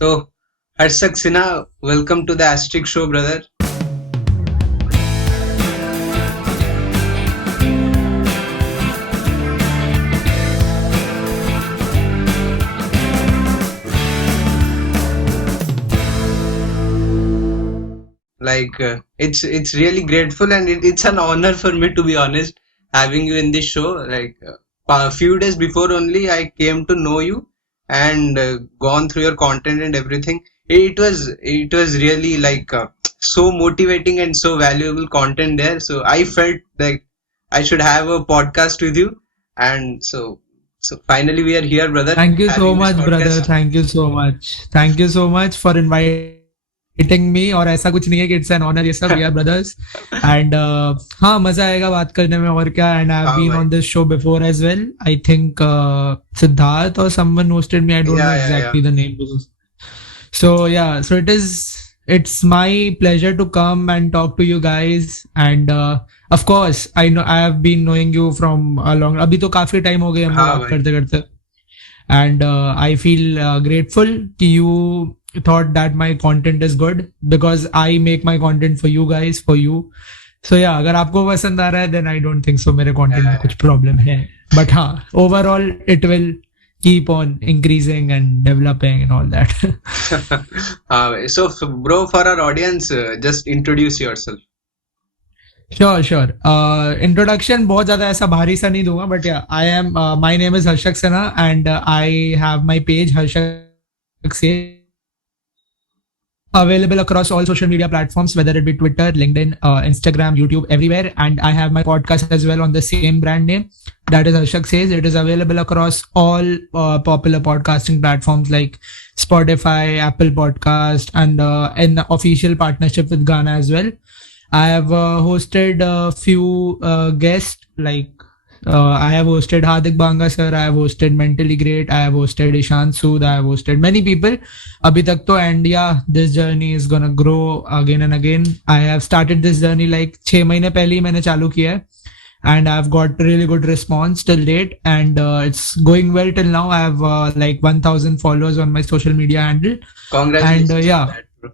So, Harshak Sinha, welcome to the Asterisk Show, brother. It's really grateful and it's an honor for me, to be honest, having you in this show. A few days before only I came to know you and gone through your content and everything. It was really so motivating and so valuable content there. So I felt like I should have a podcast with you, and so finally we are here, brother, Thank you so having this much, brother. podcast. Thank you so much. Thank you so much for inviting me. और ऐसा कुछ नहीं है कि it's an honor. ये सब we are brothers. And हाँ मजा आएगा बात करने में और क्या. And I've हाँ been भाई. on this show before as well. I think Siddharth or someone hosted me. I don't know Yeah, yeah, exactly the name. So yeah, so it's my pleasure to come and talk to you guys. And of course, I have been knowing you from a long. अभी तो काफी time हो गए हम लोग हाँ बात भाई. करते करते. And I feel grateful कि you thought that my content is good because I make my content for you guys, for you. So yeah, अगर आपको पसंद आ रहा है then I don't think so मेरे content में कुछ problem है. But हाँ, overall it will keep on increasing and developing and all that. Bro, for our audience, just introduce yourself. Sure. Introduction बहुत ज़्यादा ऐसा भारी सा नहीं दूंगा, but yeah, my name is Harshak Sinha and I have my page Harshak Se, available across all social media platforms, whether it be Twitter, LinkedIn, Instagram, YouTube, everywhere. And I have my podcast as well on the same brand name, that is Harshak Says. It is available across all popular podcasting platforms like Spotify, Apple Podcast, and in official partnership with Ghana as well. I have hosted a few guests like I have hosted Hardik Banga sir, I have hosted Mentally Great, I have hosted Ishant Sood, I have hosted many people abhi tak to. And yeah, this journey is gonna grow again and again. I have started this journey like 6 महीने पहले ही मैंने चालू किया है, and I've got really good response till date, and it's going well till now. I have like 1000 followers on my social media handle. Congratulations And on yeah, that, bro.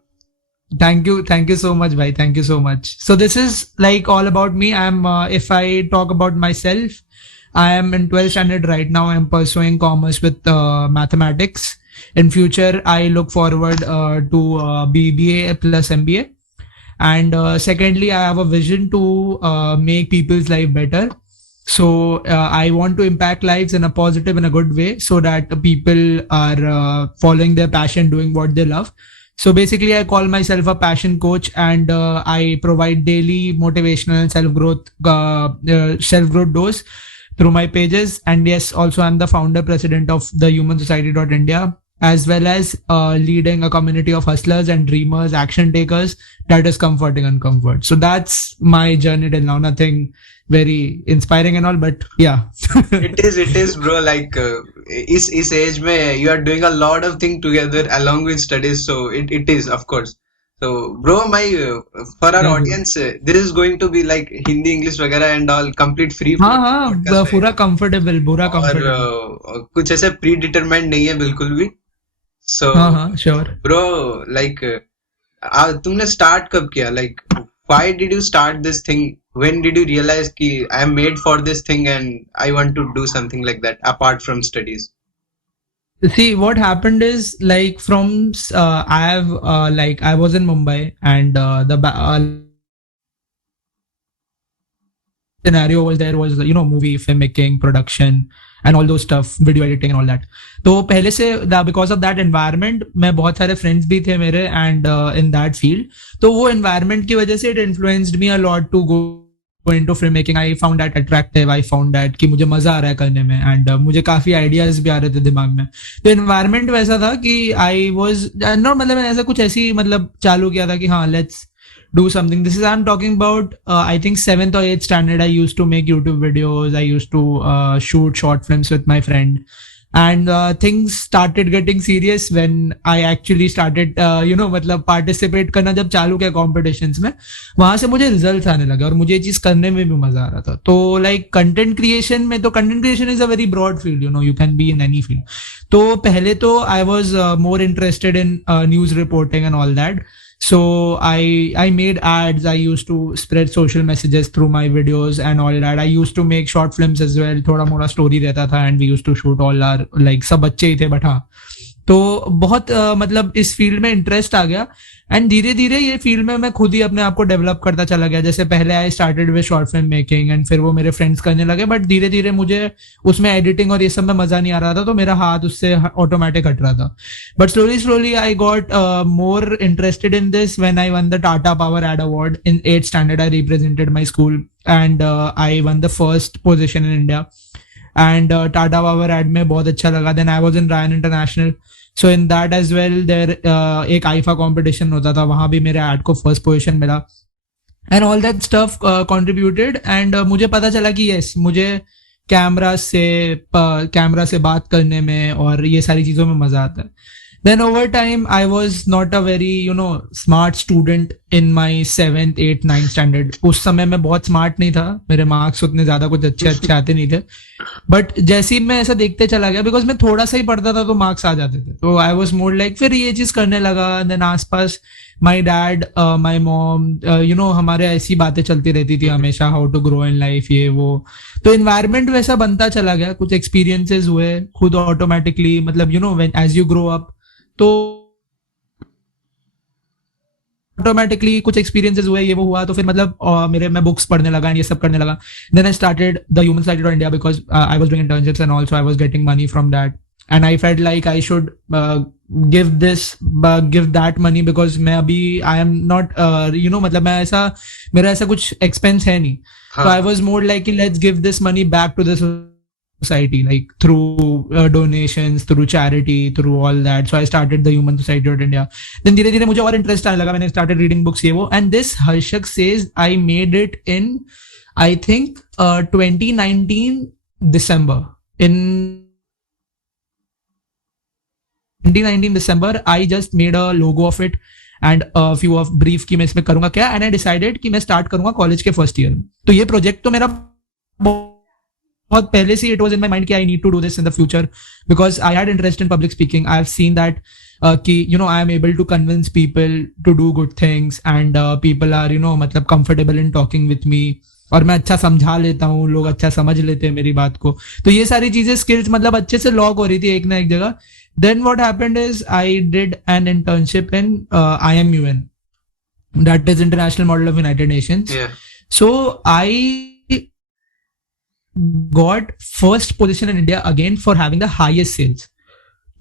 thank you so much bhai, thank you so much. So this is like all about me. I'm if I talk about myself, I am in 12th standard right now. I'm pursuing commerce with mathematics. In future I look forward to BBA plus MBA. And secondly, I have a vision to make people's life better. So I want to impact lives in a positive and a good way, so that people are following their passion, doing what they love. So basically, I call myself a passion coach, and I provide daily motivational and self-growth dose through my pages. And yes, also I'm the founder president of the Human Society.India, as well as leading a community of hustlers and dreamers, action takers that is comforting uncomfort. So that's my journey till now. Nothing very inspiring and all, but yeah. It is, bro. इस age में you are doing a lot of things together along with studies. So it is, of course. So, bro, for our Thank you. audience, this is going to be like Hindi, English वगैरह and all complete free flow हाँ podcast पूरा रहेगा. comfortable, पूरा और comfortable. कुछ ऐसे predetermined नहीं है बिल्कुल भी. So, हाँ sure. bro, तुमने start कब किया? Like, why did you start this thing? When did you realize कि I am made for this thing and I want to do something like that apart from studies? See, what happened is like from I have like I was in Mumbai, and scenario was there was movie filmmaking, production, and all those stuff, video editing and all that. तो पहले से because of that environment मैं बहुत सारे friends भी थे मेरे and in that field. तो वो environment की वजह से it influenced me a lot to go into filmmaking. I found that attractive. I found that कि मुझे मजा आ रहा है करने में, and मुझे काफी ideas भी आ रहे थे दिमाग में. तो environment वैसा था कि I was not मतलब मैंने ऐसा कुछ ऐसी मतलब चालू किया था कि हाँ let's do something. This is I'm talking about I think 7th or 8th standard. I used to make YouTube videos. I used to shoot short films with my friend. and things started getting serious when I actually started मतलब participate करना जब चालू किया competitions में, वहां से मुझे results आने लगे और मुझे ये चीज करने में भी मजा आ रहा था. तो like content creation में, तो content creation is a very broad field, you can be in any field. तो पहले तो I was more interested in news reporting and all that. So I made ads. I used to spread social messages through my videos and all that. I used to make short films as well. थोड़ा मोड़ा story रहता था and we used to shoot all our like सब बच्चे ही थे but हाँ. तो बहुत मतलब इस फील्ड में इंटरेस्ट आ गया एंड धीरे धीरे ये फील्ड में मैं खुद ही अपने आप को डेवलप करता चला गया. जैसे पहले I started with short film making and फिर वो मेरे फ्रेंड्स करने लगे, बट धीरे धीरे मुझे उसमें एडिटिंग और ये सब में मजा नहीं आ रहा था, तो मेरा हाथ उससे ऑटोमेटिक हट रहा था. But slowly I got more interested in this when I won the Tata Power ad award in 8th standard. I represented my school and I won the first position in India and Tata Power ad में बहुत अच्छा लगा. Then I was in Ryan International. So in that as well there एक IIFA competition होता था, वहां भी मेरे एड को फर्स्ट पोजीशन मिला and all that stuff contributed. And मुझे पता चला कि यस, मुझे कैमरा से बात करने में और ये सारी चीजों में मजा आता है. Then over time, I was not a very, smart student in my 7th, 8th, 9th standard. उस समय मैं बहुत smart नहीं था, मेरे marks उतने ज्यादा कुछ अच्छे आते नहीं थे. But जैसे ही मैं ऐसा देखते चला गया, because मैं थोड़ा सा ही पढ़ता था तो marks आ जाते थे. तो I was more like, फिर ये चीज करने लगा. Then आसपास my dad, my mom, हमारे ऐसी बातें चलती रहती थी हमेशा, how to grow in life, ये वो. तो environment वैसा बनता चला गया, कुछ experiences हुए खुद automatically, मतलब when as you grow up, तो ऑटोमेटिकली कुछ एक्सपीरियंसेस हुए, ये वो हुआ, तो फिर मतलब मैं बुक्स पढ़ने लगा एंड ये सब करने लगा. Then I started the Human Society of India because I was doing internships and also I was getting money from that and I felt like I should give that money because मैं अभी I am not मतलब मेरा ऐसा कुछ expense है नहीं. So I was more like, let's give this money back to the society, like through donations, through charity, through all that. So I started the Human Society of India. Then धीरे धीरे मुझे और interest आने लगा, मैंने started reading books ये वो. And this Harshak Says, I made it in, I think, 2019 December. In 2019 December, I just made a logo of it. And few of brief की मैं इसमें करूंगा क्या, एंड आई डिसाइडेड कि मैं स्टार्ट करूंगा कॉलेज के फर्स्ट ईयर में. तो ये प्रोजेक्ट तो मेरा बहुत पहले से it was in my mind कि I need to do this in the future because I had interest in public speaking. I have seen that कि I am able to convince people to do good things and people are मतलब comfortable in talking with me, और मैं अच्छा समझा लेता हूँ, लोग अच्छा समझ लेते हैं मेरी बात को. तो ये सारी चीजें स्किल्स मतलब अच्छे से लॉक हो रही थी एक ना एक जगह. Then what happened is I did an internship in IMUN, that is International Model of United Nations. Yeah. So I got first position in India again for having the highest sales.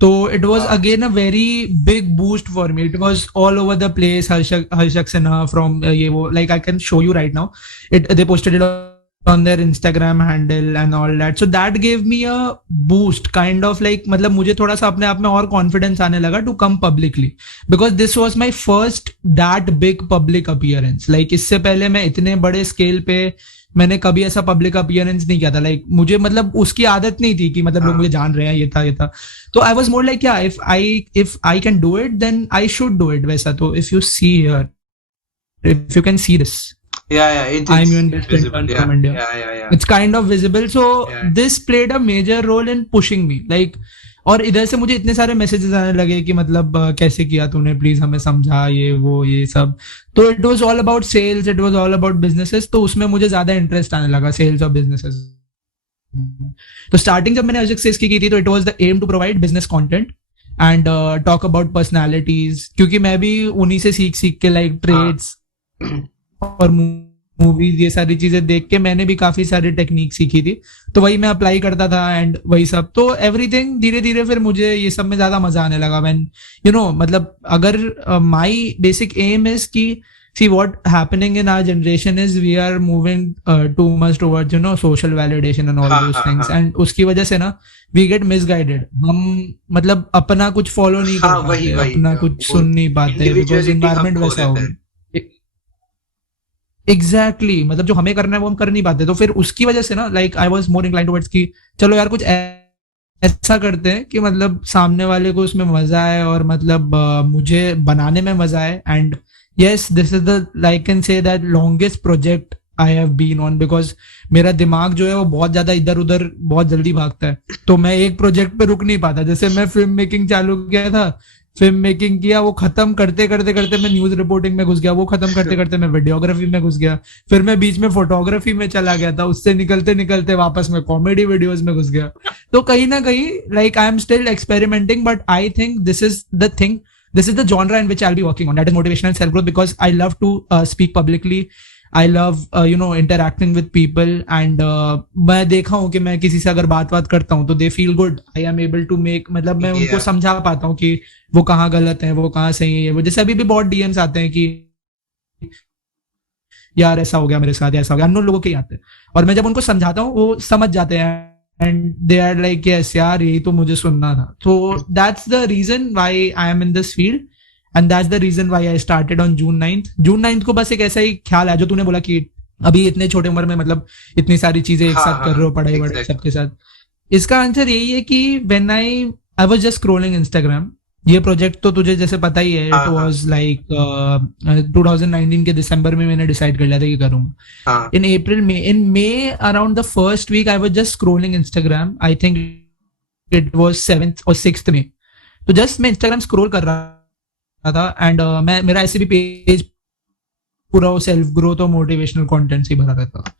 So it was again a very big boost for me. It was all over the place. Harshak Sinha from like I can show you right now. They posted it on their Instagram handle and all that. So that gave me a boost, kind of like मतलब मुझे थोड़ा सा अपने आप में और confidence आने लगा to come publicly, because this was my first that big public appearance. Like इससे पहले मैं इतने बड़े scale पे मैंने कभी ऐसा public appearance नहीं किया था. Like मुझे मतलब उसकी आदत नहीं थी कि मतलब लोग मुझे जान रहे हैं, ये था. तो I was more like, yeah, if I can do it, then I should do it. वैसा. तो if you see here, if you can see this. It's visible. Yeah. It's kind of visible. So this played a major role in pushing me. Like, और इधर से मुझे इतने सारे messages आने लगे कि मतलब कैसे किया तूने, प्लीज हमें समझा, ये वो ये सब. तो it was all about sales, it was all about businesses. तो उसमें मुझे ज्यादा इंटरेस्ट आने लगा, सेल्स और बिजनेसेस. तो स्टार्टिंग जब मैंने Harshak Says की थी, तो it was the aim to provide business content and talk about personalities, क्योंकि मैं भी उन्हीं से सीख के लाइक ट्रेड्स और मूवीज ये सारी चीजें देख के मैंने भी काफी सारी टेक्निक सीखी थी. तो वही मैं अप्लाई करता था एंड वही सब. तो एवरीथिंग धीरे धीरे फिर मुझे ये सब में ज्यादा मजा आने लगा. व्हेन मतलब अगर माय बेसिक एम इज कि see what happening in our generation is we are moving too much towards social validation and all those things, and उसकी वजह से ना we get misguided. हम मतलब अपना कुछ फॉलो नहीं कर पाते, अपना कुछ सुन नहीं पाते because environment वैसा हो गया. एग्जैक्टली मतलब जो हमें करना है वो हम कर नहीं पाते. तो फिर उसकी वजह से ना like I was more inclined towards कि चलो यार कुछ ऐसा करते हैं कि मतलब सामने वाले को उसमें मजा आए और मतलब मुझे बनाने में मजा आए. And yes, this is the I can say that longest project I have been on because मेरा दिमाग जो है वो बहुत ज्यादा इधर उधर बहुत जल्दी भागता है. तो मैं एक प्रोजेक्ट पे रुक नहीं पाता. जैसे मैं फिल्म मेकिंग चालू किया था, फिल्म मेकिंग किया, वो खत्म करते करते करते मैं न्यूज रिपोर्टिंग में घुस गया, वो खत्म करते करते मैं वीडियोग्राफी में घुस गया, फिर मैं बीच में फोटोग्राफी में चला गया था, उससे निकलते निकलते वापस मैं कॉमेडी वीडियोस में घुस गया. तो कहीं ना कहीं like I am still experimenting, but I think this is the thing. This is the genre in which I'll be working on. That is motivational self-growth because I love to speak publicly. I love, interacting with people. And मैं देखा हूँ कि मैं किसी से अगर बात करता हूँ तो they feel good. I am able to make, मतलब मैं उनको समझा पाता हूँ कि वो कहाँ गलत है, वो कहाँ सही है. वो जैसे अभी भी बहुत DMs आते हैं कि यार ऐसा हो गया मेरे साथ, ऐसा हो गया. अननोन लोगों के आते हैं और मैं जब उनको समझाता हूँ वो समझ जाते हैं. And they are like, yes, यार यही तो मुझे सुनना था. So that's the reason why I am in this field. And that's the reason why I started on June 9th. June 9th को बस एक ऐसा ही ख्याल है जो तूने बोला कि अभी इतने छोटे उम्र में मतलब इतनी सारी चीजें एक साथ कर रहे हो, पढ़ाई वढ़ाई सबके साथ. इसका आंसर यही है कि when I was just scrolling Instagram. ये प्रोजेक्ट तो तुझे जैसे पता ही है. इट वाज लाइक 2019 के दिसंबर में मैंने डिसाइड कर लिया था कि करूंगा. इन अप्रैल में, in May around the first week I was just scrolling Instagram. I think it was 7th और 6th में. तो जस्ट मैं इंस्टाग्राम स्क्रॉल कर रहा था एंड मैं मेरा ऐसे भी पेज पूरा वो सेल्फ ग्रोथ और मोटिवेशनल कंटेंट से भरा रहता था.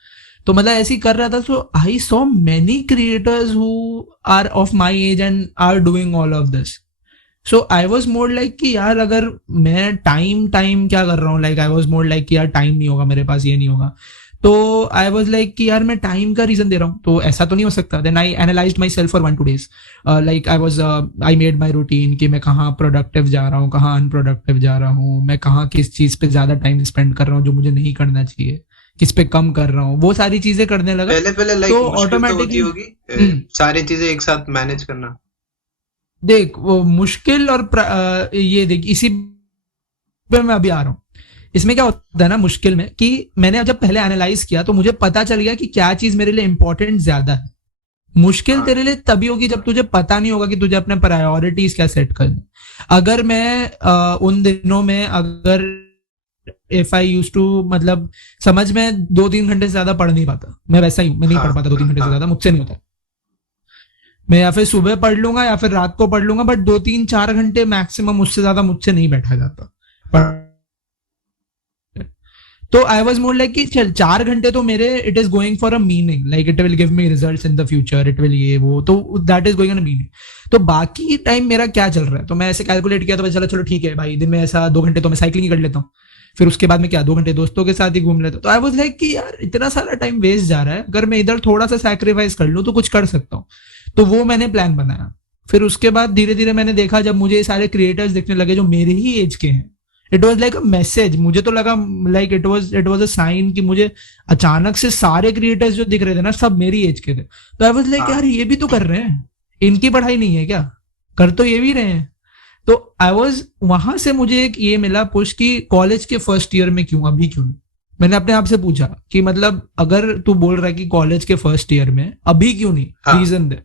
तो मतलब ऐसे ही कर रहा था. So I saw many creators who are of my age and are doing all of this. So I was more like कि यार अगर मैं टाइम क्या कर रहा हूँ, like I was more like कि यार टाइम नहीं होगा मेरे पास, ये नहीं होगा. तो आई वॉज लाइक कि यार मैं टाइम का रीजन दे रहा हूँ तो ऐसा तो नहीं हो सकता. Then I analysed myself for 1-2 days. Like I made my routine कि मैं कहाँ प्रोडक्टिव जा रहा हूँ, कहाँ अनप्रोडक्टिव जा रहा हूँ, मैं कहाँ किस चीज पे ज्यादा टाइम स्पेंड कर रहा हूँ जो मुझे नहीं करना चाहिए, किस पे कम कर रहा हूँ, वो सारी चीजें करने लगा. पहले लाइक तो ऑटोमेटिकली होगी सारी चीजें एक साथ मैनेज करना. देख वो मुश्किल और ये देख इसी पे मैं अभी आ रहा हूँ. इसमें क्या होता है ना मुश्किल में कि मैंने जब पहले एनालाइज किया तो मुझे पता चल गया कि क्या चीज मेरे लिए इंपॉर्टेंट ज्यादा है. मुश्किल तेरे लिए तभी होगी जब तुझे पता नहीं होगा कि तुझे अपने प्रायोरिटीज क्या सेट करने. अगर मैं उन दिनों में अगर इफ आई यूज टू मतलब समझ में 2-3 घंटे से ज्यादा पढ़ नहीं पाता, मैं वैसा ही मैं नहीं पढ़ पाता 2-3 घंटे से ज्यादा, मुझसे नहीं होता. मैं या फिर सुबह पढ़ लूंगा या फिर रात को पढ़ लूंगा, बट 2-3-4 घंटे मैक्सिमम, उससे ज्यादा मुझसे नहीं बैठा जाता. तो आई वॉज मोर लाइक कि चल 4 घंटे तो मेरे it is going for a meaning, like it will give me results in the future, it will ये वो, तो that is going on a meaning. तो बाकी टाइम मेरा क्या चल रहा है, तो मैं ऐसे कैलकुलेट किया तो चलो ठीक है भाई, दिन में ऐसा 2 घंटे तो मैं साइकिलिंग कर लेता हूँ, फिर उसके बाद में क्या 2 घंटे दोस्तों के साथ ही घूम लेता हूँ. तो आई वॉज लाइक कि यार इतना सारा टाइम वेस्ट जा रहा है, अगर मैं इधर थोड़ा सा सैक्रिफाइस कर लूँ तो कुछ कर सकता हूँ. तो वो मैंने प्लान बनाया. फिर उसके बाद धीरे धीरे मैंने देखा जब मुझे ये सारे क्रिएटर्स दिखने लगे जो मेरे ही एज के हैं, it was like a message. मुझे तो लगा like it was a sign कि मुझे अचानक से सारे क्रिएटर्स जो दिख रहे थे ना सब मेरी एज के थे. तो आई वॉज लाइक यार ये भी तो कर रहे हैं, इनकी पढ़ाई नहीं है क्या, कर तो ये भी रहे हैं. तो आई वॉज वहां से मुझे एक ये मिला पुश कि कॉलेज के फर्स्ट ईयर में क्यों, अभी क्यों नहीं. मैंने अपने आप से पूछा कि मतलब अगर तू बोल रहा है कि कॉलेज के फर्स्ट ईयर में अभी क्यों नहीं, रीजन दे.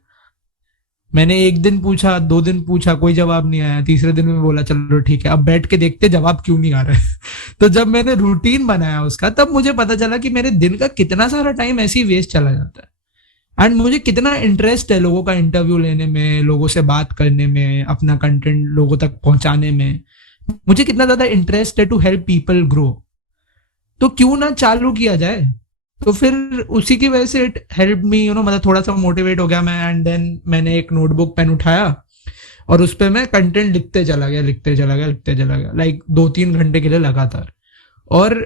मैंने 1 दिन पूछा, 2 दिन पूछा, कोई जवाब नहीं आया. तीसरे दिन में बोला चलो ठीक है अब बैठ के देखते जवाब क्यों नहीं आ रहा है. तो जब मैंने रूटीन बनाया उसका तब मुझे पता चला कि मेरे दिन का कितना सारा टाइम ऐसे ही वेस्ट चला जाता है. एंड मुझे कितना इंटरेस्ट है लोगों का इंटरव्यू लेने में, लोगों से बात करने में, अपना कंटेंट लोगों तक पहुंचाने में. मुझे कितना ज्यादा इंटरेस्ट है टू हेल्प पीपल ग्रो. तो क्यों ना चालू किया जाए. तो फिर उसी की वजह से इट हेल्प मी मतलब थोड़ा सा मोटिवेट हो गया मैं. एंड देन मैंने एक नोटबुक पेन उठाया और उस पर मैं कंटेंट लिखते चला गया लाइक 2-3 घंटे के लिए लगातार. और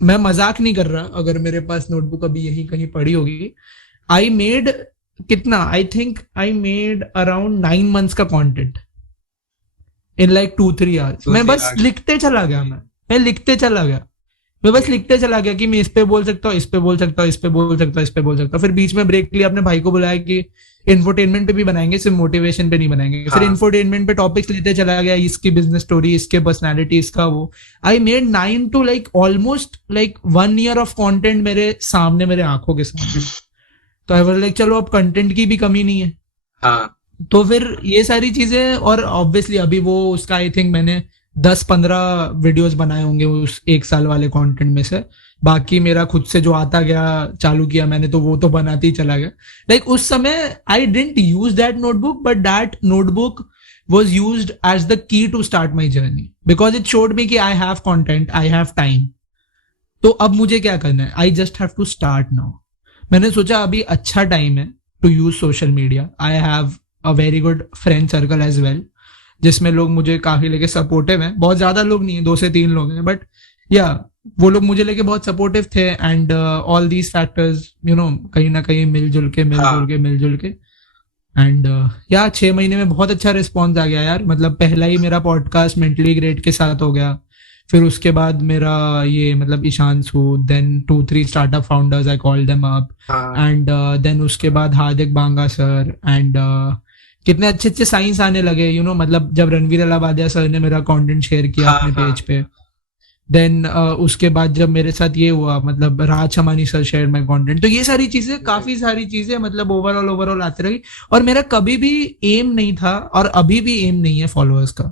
मैं मजाक नहीं कर रहा, अगर मेरे पास नोटबुक अभी यही कहीं पड़ी होगी. आई मेड कितना, I think I made around 9 months का कॉन्टेंट इन लाइक 2-3 hours. मैं बस लिखते चला गया, मैं लिखते चला गया, मैं बस लिखते चला गया कि मैं इस पे बोल सकता हूँ, इस पे बोल सकता हूँ, इस पे बोल सकता हूँ, इस पे बोल सकता हूँ. फिर बीच में ब्रेक के लिए अपने भाई को बुलाया कि इन्फोटेनमेंट पे भी बनाएंगे, सिर्फ मोटिवेशन पे नहीं बनाएंगे. फिर इन्फोटेनमेंट पे टॉपिक्स लेते चला गया, इसकी बिजनेस स्टोरी, इसके पर्सनालिटी, इसका वो. I made 9 to like almost like 1 year of content मेरे सामने, मेरे आंखों के सामने. तो आई वाज लाइक चलो अब कंटेंट की भी कमी नहीं है. तो फिर ये सारी चीजें, और ऑब्वियसली अभी वो उसका आई थिंक मैंने 10-15 वीडियोस बनाए होंगे उस एक साल वाले कंटेंट में से। बाकी मेरा खुद से जो आता गया चालू किया मैंने, तो वो तो बनाते ही चला गया। लाइक उस समय I didn't use that notebook, but that notebook was used as the key to start my journey because it showed me कि I have content, I have time। तो अब मुझे क्या करना है, I just have to start now. मैंने सोचा अभी अच्छा टाइम है to use social media. I have a very good friend circle as well, जिसमें लोग मुझे काफी लेके सपोर्टिव हैं। बहुत ज्यादा लोग नहीं है, 2 से 3 लोग हैं, बट या वो लोग मुझे लेके बहुत सपोर्टिव थे। एंड ऑल दीज फैक्टर्स कहीं ना कहीं मिलजुल के एंड या 6 महीने में बहुत अच्छा रिस्पॉन्स आ गया यार। मतलब पहला ही मेरा पॉडकास्ट मेंटली ग्रेट के साथ हो गया, फिर उसके बाद मेरा ये मतलब Ishanshu, then 2-3 startup founders I call them up, and then उसके बाद हार्दिक बांगा सर, एंड कितने अच्छे अच्छे साइंस आने लगे मतलब जब रणवीर अलाहाबादिया सर ने मेरा कंटेंट शेयर किया अपने पेज पे। देन उसके बाद जब मेरे साथ ये हुआ, मतलब Raj Shamani sir share my content. तो ये सारी चीजें, काफी सारी चीजें मतलब ओवरऑल आती रही। और मेरा कभी भी एम नहीं था, और अभी भी एम नहीं है फॉलोअर्स का।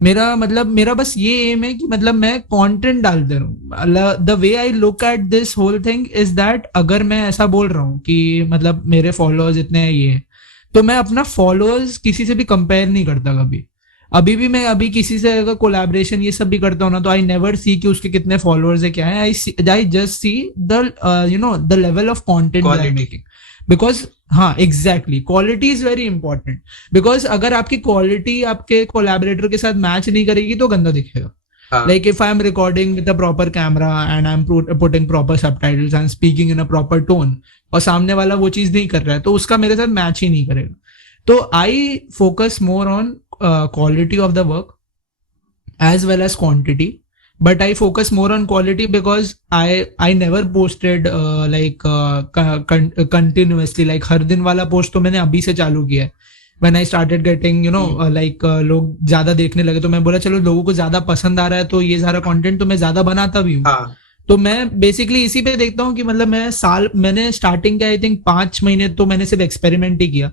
मेरा बस ये एम है कि मतलब मैं कंटेंट डालते रहूं। The way I look at this whole thing is that अगर मैं ऐसा बोल रहा हूँ कि मतलब मेरे फॉलोअर्स इतने हैं ये, तो मैं अपना फॉलोअर्स किसी से भी कंपेयर नहीं करता कभी। अभी भी मैं किसी से अगर कोलैबोरेशन ये सब भी करता हूँ ना, तो आई नेवर सी कि उसके कितने फॉलोअर्स है क्या है। I just see the level of content I am making. Because हाँ exactly, quality is very important. Because अगर आपकी क्वालिटी आपके कोलैबोरेटर के साथ मैच नहीं करेगी तो गंदा दिखेगा। Like if I am recording with a proper camera and I'm putting proper subtitles and speaking in a proper tone, और सामने वाला वो चीज नहीं कर रहा है, तो उसका मेरे साथ मैच ही नहीं करेगा। तो I focus more on quality of the work as well as quantity, but I focus more on quality because I never posted continuously, like हर दिन वाला पोस्ट तो मैंने अभी से चालू किया है। When I started getting लोग ज्यादा देखने लगे, तो मैं बोला चलो लोगों को ज्यादा पसंद आ रहा है तो ये सारा कंटेंट तो मैं ज्यादा बनाता भी हूँ। तो मैं बेसिकली इसी पे देखता हूँ कि मतलब मैंने स्टार्टिंग के आई थिंक 5 महीने तो मैंने सिर्फ एक्सपेरिमेंट ही किया।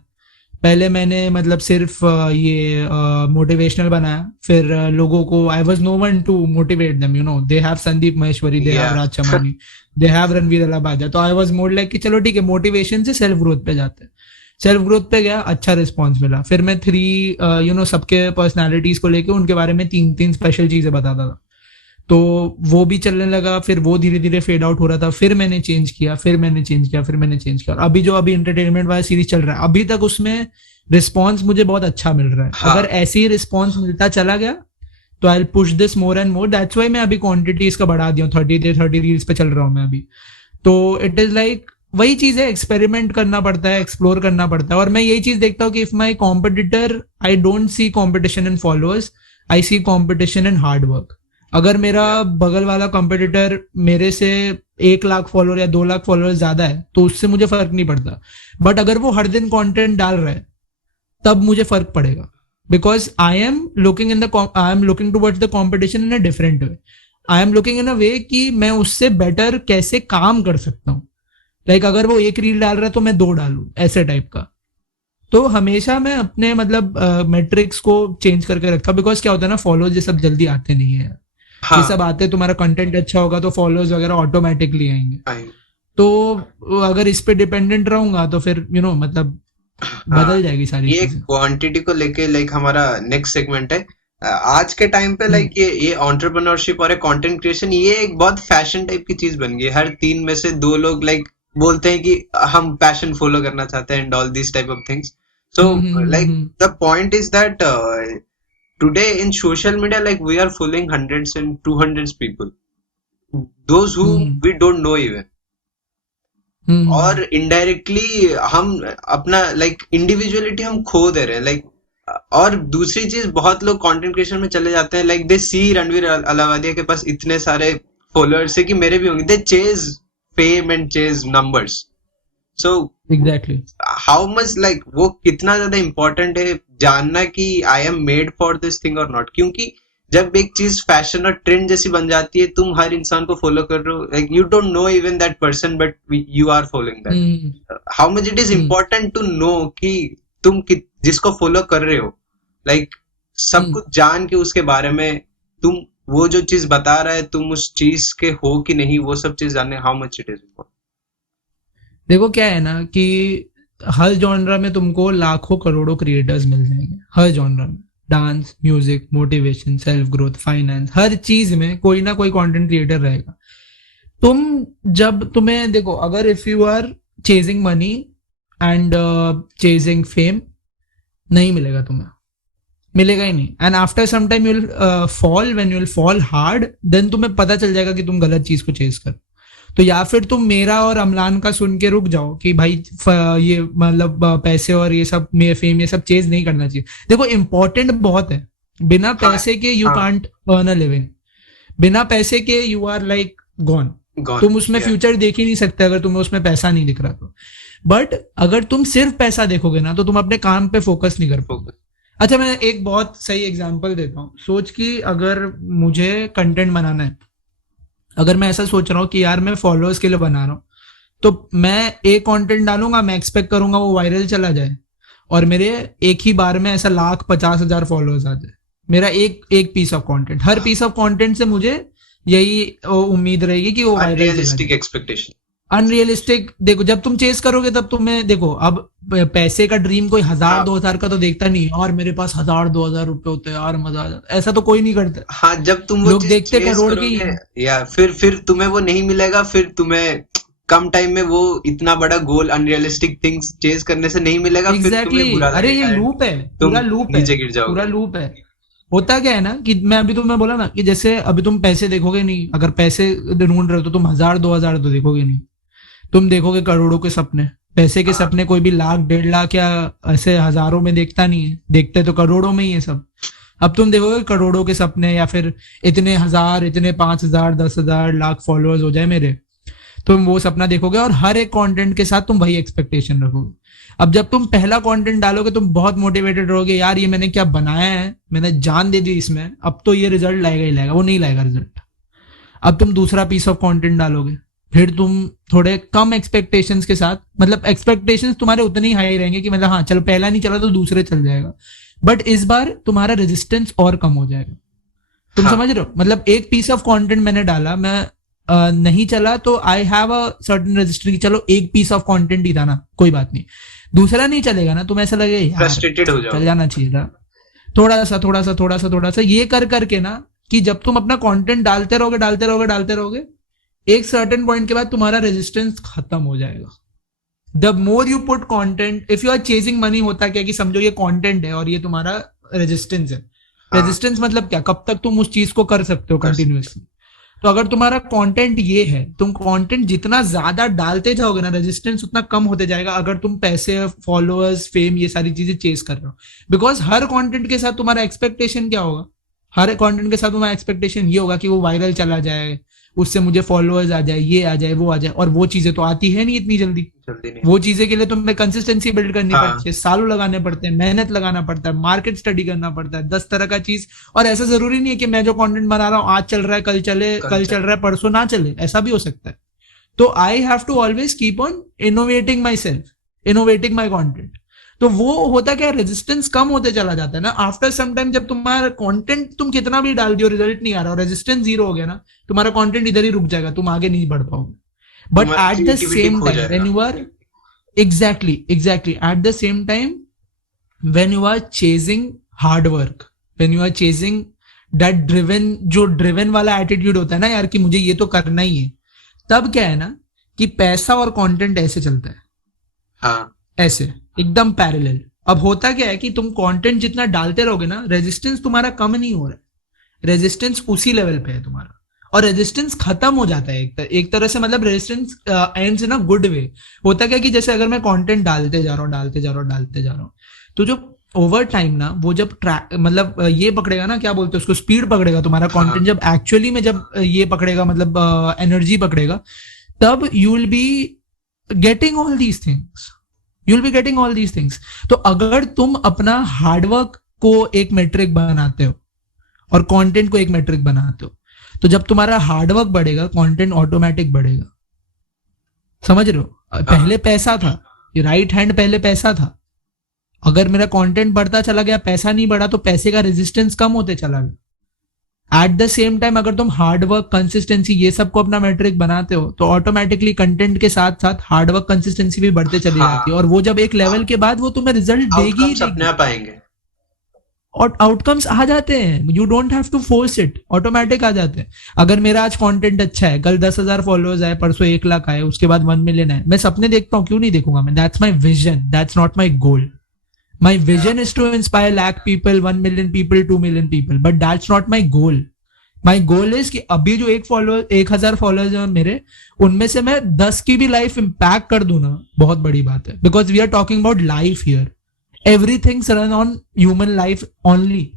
पहले मैंने मतलब सिर्फ ये मोटिवेशनल बनाया, फिर लोगों को I was no one to motivate them, they have Sandeep Maheshwari, they have Raj Shamani, they have Ranveer Allahbadia. तो आई वाज मोर लाइक कि चलो ठीक है, मोटिवेशन से सेल्फ ग्रोथ पे जाते हैं। सेल्फ ग्रोथ पे गया, अच्छा रिस्पॉन्स मिला। फिर मैं 3 सबके पर्सनैलिटीज को लेके उनके बारे में 3 स्पेशल चीजें बताता था, तो वो भी चलने लगा। फिर वो धीरे धीरे फेड आउट हो रहा था, फिर मैंने चेंज किया। और अभी जो एंटरटेनमेंट वाला सीरीज चल रहा है, अभी तक उसमें रिस्पॉन्स मुझे बहुत अच्छा मिल रहा है। अगर ऐसे ही रिस्पॉन्स मिलता चला गया तो I will push this more and more. That's why मैं अभी क्वांटिटी इसका बढ़ा दिया हूँ, 30 रील्स पे चल रहा हूँ मैं अभी। तो इट इज लाइक वही चीज है, एक्सपेरिमेंट करना पड़ता है, एक्सप्लोर करना पड़ता है। और मैं यही चीज देखता हूँ कि if my competitor, I don't see competition in followers, I see competition in hard work. अगर मेरा बगल वाला कॉम्पिटिटर मेरे से 1 लाख फॉलोअर या 2 लाख फॉलोअर ज्यादा है तो उससे मुझे फर्क नहीं पड़ता। बट अगर वो हर दिन कंटेंट डाल रहा है तब मुझे फर्क पड़ेगा। Because I am looking towards the competition in a different way. I am looking in a way कि मैं उससे बेटर कैसे काम कर सकता हूँ। लाइक अगर वो 1 रील डाल रहा है तो मैं 2 डालू, ऐसे टाइप का। तो हमेशा मैं अपने मतलब मेट्रिक्स को चेंज करके रखता हूँ। बिकॉज क्या होता है ना, फॉलोअर्स ये सब जल्दी आते नहीं है। ये सब आते, तुम्हारा कंटेंट अच्छा होगा तो फॉलोअर्स वगैरह ऑटोमेटिकली आएंगे। तो अगर इस पे डिपेंडेंट रहूंगा तो फिर मतलब बदल जाएगी सारी चीजें। ये क्वांटिटी को लेके लाइक हमारा नेक्स्ट सेगमेंट है। आज के टाइम पे लाइक ये एंटरप्रेन्योरशिप और कंटेंट क्रिएशन ये एक बहुत फैशन टाइप की चीज बन गई है। हर 3 में से 2 लोग लाइक बोलते हैं कि हम पैशन फॉलो करना चाहते हैं and all this type of things. So like the point is that today in social media, like we are fooling hundreds and 200 people, those who we don't know even. और indirectly हम अपना like individuality हम खो दे रहे हैं। Like और दूसरी चीज, बहुत लोग कंटेंट क्रिएशन में चले जाते हैं, लाइक दे सी रणवीर अलाहाबादिया के पास इतने सारे फॉलोअर्स है कि मेरे भी होंगे। They chase fame and chase numbers. So exactly how much like वो कितना ज्यादा इंपॉर्टेंट है जानना कि I am made for this thing और नॉट। क्योंकि जब एक चीज फैशन और ट्रेंड जैसी बन जाती है, तुम हर इंसान को फॉलो कर रहे हो, like you don't know even that person but you are following that. How much it is important to know कि तुम जिसको फॉलो कर रहे हो, लाइक सब कुछ जान के उसके बारे में तुम वो जो चीज बता रहा है तुम उस चीज के हो कि नहीं, वो सब चीज जानने हाउ मच इट इज। देखो क्या है ना कि हर जॉनरा में तुमको लाखों करोड़ों क्रिएटर्स मिल जाएंगे, हर जॉनरा में, dance, music, motivation, self growth, finance, हर चीज में कोई ना कोई कंटेंट क्रिएटर रहेगा। जब तुम्हें देखो, अगर if you are chasing money and chasing fame, नहीं मिलेगा तुम्हें, मिलेगा ही नहीं। And after some time you will fall, when you will fall hard, then तुम्हें पता चल जाएगा कि तुम गलत चीज को चेज कर। तो या फिर तुम मेरा और अमलान का सुन के रुक जाओ कि भाई ये मतलब पैसे और ये सब, फेम, ये सब चेज नहीं करना चाहिए। देखो इंपॉर्टेंट बहुत है, बिना पैसे के you can't earn a living, बिना पैसे के यू आर लाइक गॉन। तुम उसमें फ्यूचर देख ही नहीं सकते अगर तुम्हें उसमें पैसा नहीं दिख रहा तो। बट अगर तुम सिर्फ पैसा देखोगे ना तो तुम अपने काम पे फोकस नहीं कर पाओगे। अच्छा, मैं एक बहुत सही एग्जांपल देता हूँ। सोच कि अगर मुझे कंटेंट बनाना है, अगर मैं ऐसा सोच रहा हूँ कि यार मैं फॉलोअर्स के लिए बना रहा हूँ, तो मैं एक कंटेंट डालूंगा, मैं एक्सपेक्ट करूंगा वो वायरल चला जाए और मेरे एक ही बार में ऐसा 1,50,000 फॉलोअर्स आ जाए, मेरा एक पीस ऑफ कंटेंट। हर पीस ऑफ कंटेंट से मुझे यही उम्मीद रहेगी कि वो वायरल चला जाए। Expectation unrealistic. देखो जब तुम चेस करोगे तब तुम्हें, देखो अब पैसे का ड्रीम कोई 1,000-2,000 का तो देखता नहीं, और मेरे पास 1,000-2,000 रुपए होते हैं यार, मजा आ जाता, ऐसा तो कोई नहीं करता। हाँ, जब तुम वो लोग देखते करोड़ की, या फिर तुम्हें वो नहीं मिलेगा, फिर तुम्हें कम टाइम में वो इतना बड़ा गोल, अनरियलिस्टिक थिंग्स चेज करने से नहीं मिलेगा। एग्जैक्टली। अरे ये लूप है, पूरा लूप है, गिर जाओगे, पूरा लूप है। होता क्या है ना कि मैं अभी तुम्हें बोला ना कि जैसे अभी तुम पैसे देखोगे नहीं, अगर पैसे ढूंढ रहे हो तो तुम 1,000-2,000 तो देखोगे नहीं, तुम देखोगे करोड़ों के सपने। पैसे के सपने कोई भी 1,00,000-1,50,000 या ऐसे हजारों में देखता नहीं है, देखते तो करोड़ों में ही है सब। अब तुम देखोगे करोड़ों के सपने, या फिर इतने 1,000, इतने 5,000, 10,000, लाख फॉलोअर्स हो जाए मेरे, तुम वो सपना देखोगे और हर एक कंटेंट के साथ तुम वही एक्सपेक्टेशन रखोगे। अब जब तुम पहला कंटेंट डालोगे तुम बहुत मोटिवेटेड रहोगे, यार ये मैंने क्या बनाया है, मैंने जान दे दी इसमें, अब तो ये रिजल्ट लाएगा ही लाएगा। वो नहीं लाएगा रिजल्ट। अब तुम दूसरा पीस ऑफ कंटेंट डालोगे, फिर तुम थोड़े कम एक्सपेक्टेशंस के साथ, मतलब एक्सपेक्टेशंस तुम्हारे उतने ही हाई रहेंगे कि मतलब हाँ चलो पहला नहीं चला तो दूसरे चल जाएगा, बट इस बार तुम्हारा रेजिस्टेंस और कम हो जाएगा। तुम समझ रहे हो? मतलब एक पीस ऑफ कंटेंट मैंने डाला, मैं नहीं चला तो I have a certain register कि चलो एक पीस ऑफ कंटेंट ही था ना, कोई बात नहीं। दूसरा नहीं चलेगा ना, तुम ऐसा लगेगा फ्रस्ट्रेटेड हो जाओगे, चल जाना चाहिए था। थोड़ा सा ये कर करके ना, कि जब तुम अपना कंटेंट डालते रहोगे, एक सर्टेन पॉइंट के बाद तुम्हारा रेजिस्टेंस खत्म हो जाएगा। The more you put content, if you are chasing money, होता क्या कि समझो ये कंटेंट है और ये तुम्हारा रेजिस्टेंस है। रेजिस्टेंस मतलब क्या? कब तक तुम उस चीज को कर सकते हो कंटिन्यूअसली। तो अगर तुम्हारा कंटेंट ये है, तुम कंटेंट जितना ज्यादा डालते जाओगे ना, रेजिस्टेंस उतना कम होते जाएगा। अगर तुम पैसे, फॉलोअर्स, फेम, ये सारी चीजें चेज कर रहे हो, बिकॉज हर कंटेंट के साथ तुम्हारा एक्सपेक्टेशन क्या होगा? हर कंटेंट के साथ तुम्हारा एक्सपेक्टेशन ये होगा कि वो वायरल चला जाए, उससे मुझे फॉलोअर्स आ जाए, ये आ जाए, वो आ जाए। और वो चीजें तो आती है नहीं इतनी जल्दी नहीं। वो चीजें के लिए तुम्हें कंसिस्टेंसी बिल्ड करनी पड़ती है, सालों लगाने पड़ते हैं, मेहनत लगाना पड़ता है, मार्केट स्टडी करना पड़ता है, 10 तरह का चीज। और ऐसा जरूरी नहीं है कि मैं जो कंटेंट बना रहा हूँ आज चल रहा है, कल चल रहा है, परसों ना चले, ऐसा भी हो सकता है। तो I have to always keep on innovating myself, innovating my content. तो वो होता क्या, रेजिस्टेंस कम होते चला जाता है ना आफ्टर सम टाइम। जब तुम्हारा कंटेंट तुम कितना भी डाल दियो, रिजल्ट नहीं आ रहा और रेजिस्टेंस 0 हो गया ना, तुम्हारा कंटेंट इधर ही रुक जाएगा, तुम आगे नहीं बढ़ पाओगे। But at the same time when you are exactly at the same time when you are chasing hard work, when you are chasing that driven, जो ड्रिवन वाला एटीट्यूड होता है ना यार कि मुझे ये तो करना ही है, तब क्या है ना कि पैसा और कंटेंट ऐसे चलता है। हाँ, ऐसे एकदम पैरेलल। अब होता क्या है कि तुम कंटेंट जितना डालते रहोगे ना, रेजिस्टेंस तुम्हारा कम नहीं हो रहा है, रेजिस्टेंस उसी लेवल पे है तुम्हारा, और रेजिस्टेंस खत्म हो जाता है एक तरह से। मतलब resistance ends in a good way. होता क्या कि जैसे अगर मैं कंटेंट डालते जा रहा हूँ, तो जो ओवर टाइम ना, वो जब मतलब ये पकड़ेगा ना, क्या बोलते हैं उसको, स्पीड पकड़ेगा तुम्हारा कंटेंट। जब एक्चुअली में जब ये पकड़ेगा, मतलब एनर्जी पकड़ेगा, तब you will be getting all these things. तो अगर तुम अपना हार्डवर्क को एक मेट्रिक बनाते हो और कंटेंट को एक मेट्रिक बनाते हो, तो जब तुम्हारा हार्डवर्क बढ़ेगा, कंटेंट ऑटोमेटिक बढ़ेगा। समझ रहे हो? पहले पैसा था, राइट हैंड पहले पैसा था, अगर मेरा कंटेंट बढ़ता चला गया, पैसा नहीं बढ़ा, तो पैसे का रेजिस्टेंस कम होते चला गया। एट द सेम टाइम अगर तुम हार्ड वर्क, कंसिस्टेंसी, ये सबको अपना मैट्रिक बनाते हो, तो ऑटोमेटिकली कंटेंट के साथ साथ हार्ड वर्क, कंसिस्टेंसी भी बढ़ते चली जाती है, और वो जब एक लेवल के बाद वो तुम्हें रिजल्ट देगी ही आउटकम्स अपने देगी, आप आएंगे। और आउटकम्स आ जाते हैं, you don't have to force it, automatic आ जाते हैं। अगर मेरा आज कंटेंट अच्छा है, कल 10,000 फॉलोअर्स आए, परसों 1 लाख आए, उसके बाद 1 मिलियन आए, मैं सपने देखता हूँ, क्यों नहीं देखूंगा मैं? That's my vision, that's not my goal. My vision is to inspire lakh people, 1 million people, 2 million people, but that's not my goal. My goal is कि अभी जो 1,000 फॉलोअर्स हैं मेरे, उनमें से मैं 10 की भी लाइफ इंपैक्ट कर दूं ना, बहुत बड़ी बात है। Because we are talking about life here, everything's run on human life only.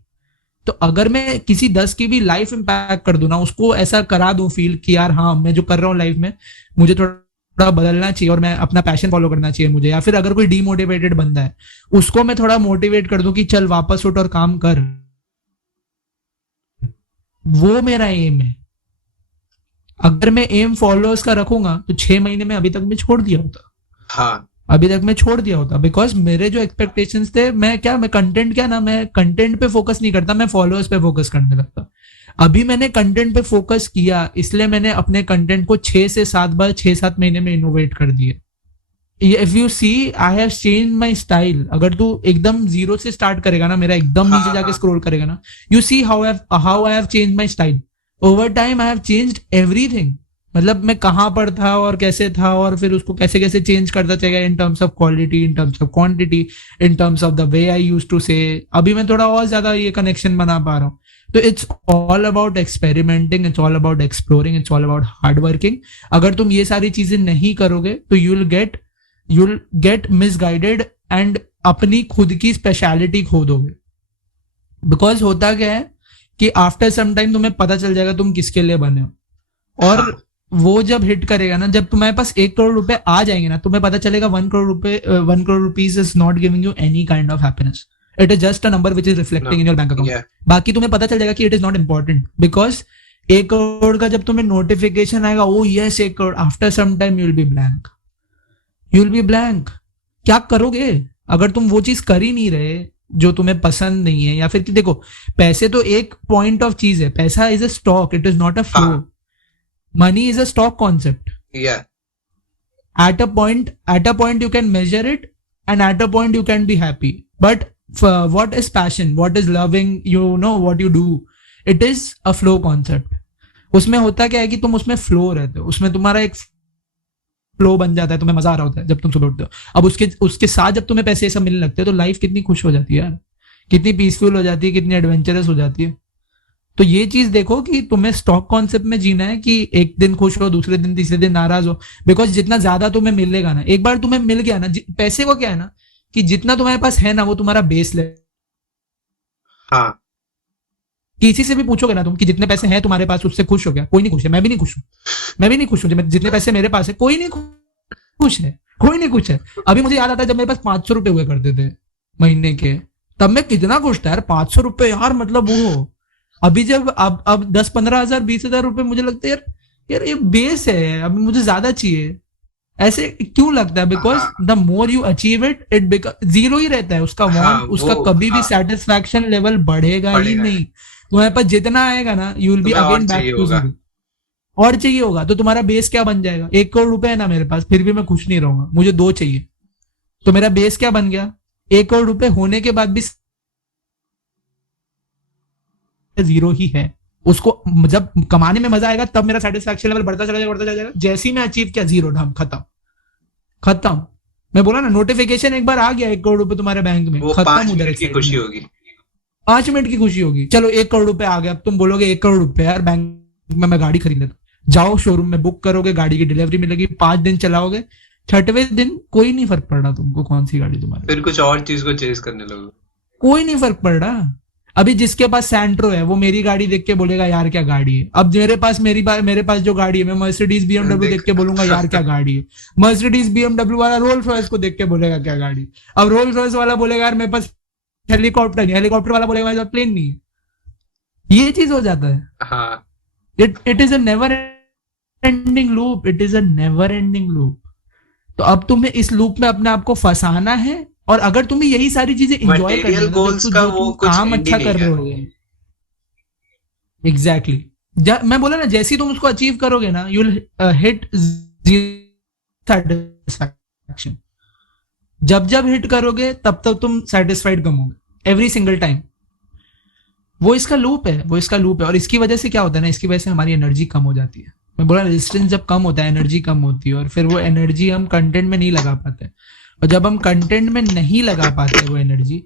तो अगर मैं किसी 10 की भी लाइफ इंपैक्ट कर दूं ना, उसको ऐसा करा दूं फील कि यार हाँ, मैं जो कर रहा हूँ लाइफ में, मुझे थोड़ा बदलना चाहिए और मैं अपना पैशन फॉलो करना चाहिए मुझे, या फिर अगर कोई डीमोटिवेटेड बंदा है, उसको मैं थोड़ा मोटिवेट कर दूं कि चल वापस उठ और काम कर, वो मेरा एम है। अगर मैं एम फॉलोअर्स का रखूंगा तो 6 महीने में अभी तक मैं छोड़ दिया होता, हाँ अभी तक मैं छोड़ दिया होता। बिकॉज मेरे जो एक्सपेक्टेशंस थे, मैं कंटेंट पे फोकस नहीं करता, मैं फॉलोअर्स पे फोकस करने लगता। अभी मैंने कंटेंट पे फोकस किया, इसलिए मैंने अपने कंटेंट को 6 से 7 बार 6-7 महीने में इनोवेट कर दिए। If you see, I have change my style. अगर तू एकदम जीरो से स्टार्ट करेगा ना, मेरा एकदम नीचे जाके स्क्रॉल करेगा ना, you see how I have change my style. Over time I have changed everything. मतलब मैं कहाँ पर था और कैसे था, और फिर उसको कैसे कैसे चेंज करता चलेगा, in terms of quality, in terms of quantity, in terms of the way I use to say. अभी मैं थोड़ा और ज्यादा ये कनेक्शन बना पा रहा हूँ। तो it's all about experimenting, it's all about exploring, it's all about hard working. अगर तुम ये सारी चीजें नहीं करोगे तो you will get misguided and अपनी खुद की स्पेशलिटी खो दोगे। बिकॉज होता क्या है कि आफ्टर सम टाइम तुम्हें पता चल जाएगा तुम किसके लिए बने हो, और हाँ वो जब हिट करेगा ना, जब तुम्हारे पास 1 करोड़ रुपए आ जाएंगे ना, तुम्हें पता चलेगा 1 crore rupees is not giving you any kind of happiness. It is just a number which is reflecting in your bank account. yeah, बाकी तुम्हें पता चल जाएगा कि it is not important, because 1 crore का जब तुम्हें नोटिफिकेशन आएगा, oh yes 1 crore, after some time you will be blank, you will be blank. क्या करोगे अगर तुम वो चीज कर ही नहीं रहे जो तुम्हें पसंद नहीं है? या फिर कि देखो, पैसे तो एक पॉइंट ऑफ चीज है, पैसा is a stock, it is not a flow. Money is a stock concept. yeah, At a point you can measure it, and at a point you can be happy. But what is passion? What is loving? You know what you do. It is a flow concept. उसमें होता क्या है कि तुम उसमें flow रहते हो, उसमें तुम्हारा एक फ्लो बन जाता है, तुम्हें मजा आ रहा होता है जब तुम सुबह उठते हो। अब उसके साथ जब तुम्हें पैसे सब मिलने लगते हैं, तो लाइफ कितनी खुश हो जाती है यार, कितनी पीसफुल हो जाती है, कितनी एडवेंचरस हो जाती है। तो ये चीज देखो कि तुम्हें स्टॉक कॉन्सेप्ट में जीना है कि एक दिन खुश हो, दूसरे दिन तीसरे दिन नाराज हो। बिकॉज जितना ज्यादा तुम्हें मिलेगा ना, एक बार तुम्हें मिल गया ना, पैसे को क्या है ना कि जितना तुम्हारे पास है ना, वो तुम्हारा बेस ले। हाँ किसी से भी पूछोगे ना तुम कि जितने पैसे हैं तुम्हारे पास, उससे खुश हो गया? कोई नहीं खुश है। मैं भी नहीं खुश हूँ, मैं भी नहीं खुश हूँ। जितने पैसे मेरे पास है, कोई नहीं खुश है, कोई नहीं खुश है। अभी मुझे याद आता है जब मेरे पास 500 रुपए हुए करते थे महीने के, तब मैं कितना खुश था यार। 500 रुपए यार, मतलब वो अभी जब अब 10-15 हजार 20,000 रुपए, मुझे लगता है यार ये बेस है, अभी मुझे ज्यादा चाहिए। ऐसे क्यों लगता है? Because the more you achieve it, zero ही रहता है उसका वांट, उसका कभी भी सेटिस्फैक्शन लेवल बढ़ेगा ही नहीं। तुम्हारे पास जितना आएगा ना, you will be again back to zero. और चाहिए होगा तो तुम्हारा बेस क्या बन जाएगा? 1 करोड़ रुपए है ना मेरे पास, फिर भी मैं खुश नहीं रहूंगा, मुझे 2 चाहिए। तो मेरा बेस क्या बन गया? 1 करोड़ रुपए होने के बाद भी जीरो ही है। उसको जब कमाने में मजा आएगा तब मेरा सेटिस्फैक्शन लेवल बढ़ता चला जाएगा। जैसे ही मैं अचीव किया, जीरो, ढम, खत्म। मैं बोला ना, नोटिफिकेशन एक बार आ गया 1 करोड़ रुपए तुम्हारे बैंक में, खत्म। 5 मिनट की खुशी होगी, 5 मिनट की खुशी होगी। चलो 1 करोड़ रुपए आ गया, अब तुम बोलोगे 1 करोड़ रुपए यार बैंक में मैं गाड़ी खरीद लेता। जाओ शोरूम में बुक करोगे, गाड़ी की डिलीवरी मिलेगी, 5 दिन चलाओगे, 6वें दिन कोई नहीं फर्क पड़ रहा तुमको कौन सी गाड़ी तुम्हारी, फिर कुछ और चीज को चेस करने लगो, कोई नहीं फर्क पड़ रहा। अभी जिसके पास सैंट्रो है, वो मेरी गाड़ी देख के बोलेगा यार क्या गाड़ी है। अब मेरे पास जो गाड़ी है, मैं मर्सिडीज बीएमडब्ल्यू देख के बोलूंगा यार क्या गाड़ी है। मर्सिडीज बीएमडब्ल्यू वाला रोल्स रॉयस को देख के बोलेगा क्या गाड़ी। अब रोल्स रॉयस वाला बोलेगा यार मेरे पास हेलीकॉप्टर नहीं, हेलीकॉप्टर वाला बोलेगा मेरे पास प्लेन नहीं है। ये चीज हो जाता है। हाँ it is a never ending loop, it is a never ending loop. तो अब तुम्हें इस लूप में अपने आप को फंसाना है और अगर तुम्हें यही सारी चीजें एंजॉय करनी मटेरियल है ना, गोल्स तो का जो वो तुम कुछ काम एंड ही अच्छा नहीं कर है। रहे हो, एग्जैक्टली मैं बोला ना, जैसे ही तुम उसको अचीव करोगे ना, यू विल हिट सेटिस्फैक्शन। जब जब हिट करोगे तब तक तुम सेटिस्फाइड कम होगे, एवरी सिंगल टाइम। वो इसका लूप है, वो इसका लूप है। और इसकी वजह से क्या होता है ना, इसकी वजह से हमारी एनर्जी कम हो जाती है। मैं बोला रेजिस्टेंस जब कम होता है, एनर्जी कम होती है, और फिर वो एनर्जी हम कंटेंट में नहीं लगा पाते। और जब हम कंटेंट में नहीं लगा पाते वो एनर्जी,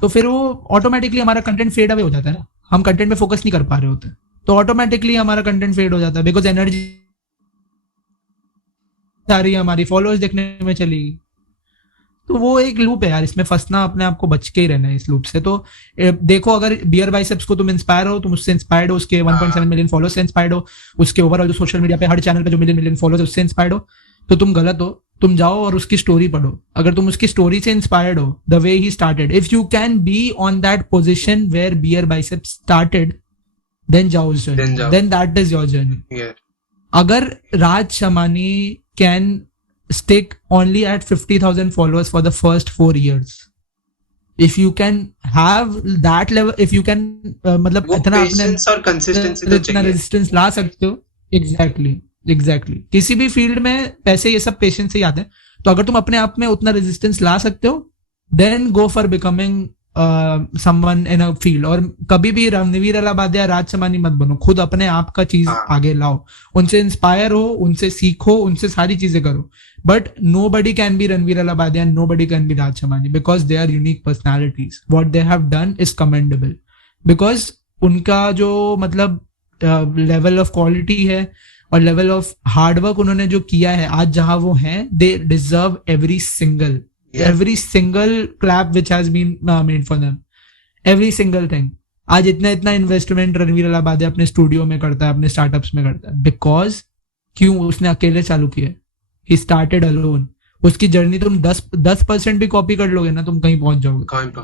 तो फिर वो ऑटोमेटिकली हमारा कंटेंट फेड अवे हो जाता है ना, हम कंटेंट में फोकस नहीं कर पा रहे होते, तो ऑटोमेटिकली हमारा कंटेंट फेड हो जाता है, बिकॉज एनर्जी सारी हमारी फॉलोअर्स देखने में चलेगी। तो वो एक लूप है यार, इसमें फंसना, अपने आप को बच के ही रहना है इस लूप से। तो देखो, अगर बियर बाइसेप्स को तुम इंस्पायर हो, तुम उससे इंस्पायर्ड हो, उसके 1.7 मिलियन फॉलोअर्स से इंस्पायर्ड हो, उसके ओवरऑल जो सोशल मीडिया पे हर चैनल पे जो मिलियन मिलियन फॉलोअर्स उससे इंस्पायर्ड हो, तो तुम गलत हो। तुम जाओ और उसकी स्टोरी पढ़ो। अगर तुम उसकी स्टोरी से इंस्पायर्ड हो, the way he started, if you can be on that position where beer biceps started, then जाओ उस journey, then that is your journey. अगर Raj Shamani can stick only at 50,000 followers for the first 4 years, if you can have that level, if you can मतलब इतना अपने और consistency तो इतना resistance ला सकते हो, एग्जैक्टली किसी भी फील्ड में पैसे ये सब पेशेंस से ही आते हैं। तो अगर तुम अपने आप में उतना रेजिस्टेंस ला सकते हो, then go for becoming someone in a field. और कभी भी रणवीर अलाहाबादिया, राज शमानी मत बनो, खुद अपने आप का चीज आगे लाओ, उनसे इंस्पायर हो, उनसे सीखो, उनसे सारी चीजें करो। But nobody can be Ranveer Alabadi and nobody can be Raj Shamani because they are unique personalities. What they have done is commendable because उनका जो मतलब लेवल ऑफ क्वालिटी है और लेवल ऑफ हार्डवर्क उन्होंने जो किया है आज जहां वो हैं, they deserve every single clap which has been made for them, every single thing. आज इतना इतना इन्वेस्टमेंट रणवीर अलाहाबादी अपने स्टूडियो में करता है, अपने स्टार्टअप्स में करता है, बिकॉज क्यों? उसने अकेले चालू किया, he started alone. उसकी जर्नी तुम 10% भी कॉपी कर लोगे ना, तुम कहीं पहुंच जाओगे।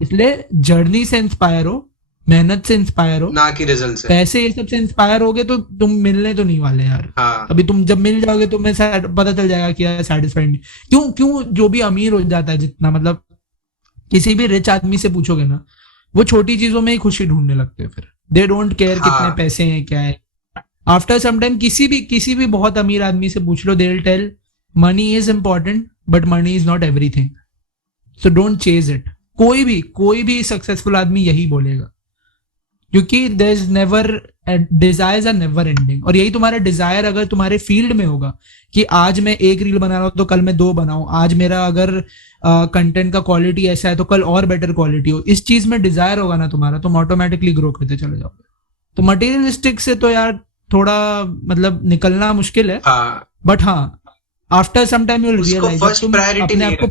इसलिए जर्नी से इंस्पायर हो, मेहनत से इंस्पायर हो, ना कि रिजल्ट से। पैसे ये सब से इंस्पायर होगे तो तुम मिलने तो नहीं वाले यार। हाँ। अभी तुम जब मिल जाओगे तो मैं पता चल जाएगा कि यार सेटिस्फाइड नहीं। क्यों जो भी अमीर हो जाता है, जितना मतलब किसी भी रिच आदमी से पूछोगे ना, वो छोटी चीजों में ही खुशी ढूंढने लगते हैं। फिर दे डोंट केयर कितने पैसे हैं, क्या है। आफ्टर सम टाइम किसी भी बहुत अमीर आदमी से पूछ लो, they will tell money is important but money is not everything, so don't chase it. कोई भी सक्सेसफुल आदमी यही बोलेगा, क्योंकि there is never, desires are never ending. और यही तुम्हारा डिजायर अगर तुम्हारे फील्ड में होगा कि आज मैं एक रील बना रहा हूं तो कल मैं 2 बनाऊं, आज मेरा अगर कंटेंट का क्वालिटी ऐसा है तो कल और बेटर क्वालिटी हो, इस चीज में डिजायर होगा ना तुम्हारा, तुम ऑटोमेटिकली ग्रो करते चले जाओगे। तो मटेरियलिस्टिक से तो यार थोड़ा मतलब निकलना मुश्किल है, बट हाँ after some time you will realise तुम अपने आप को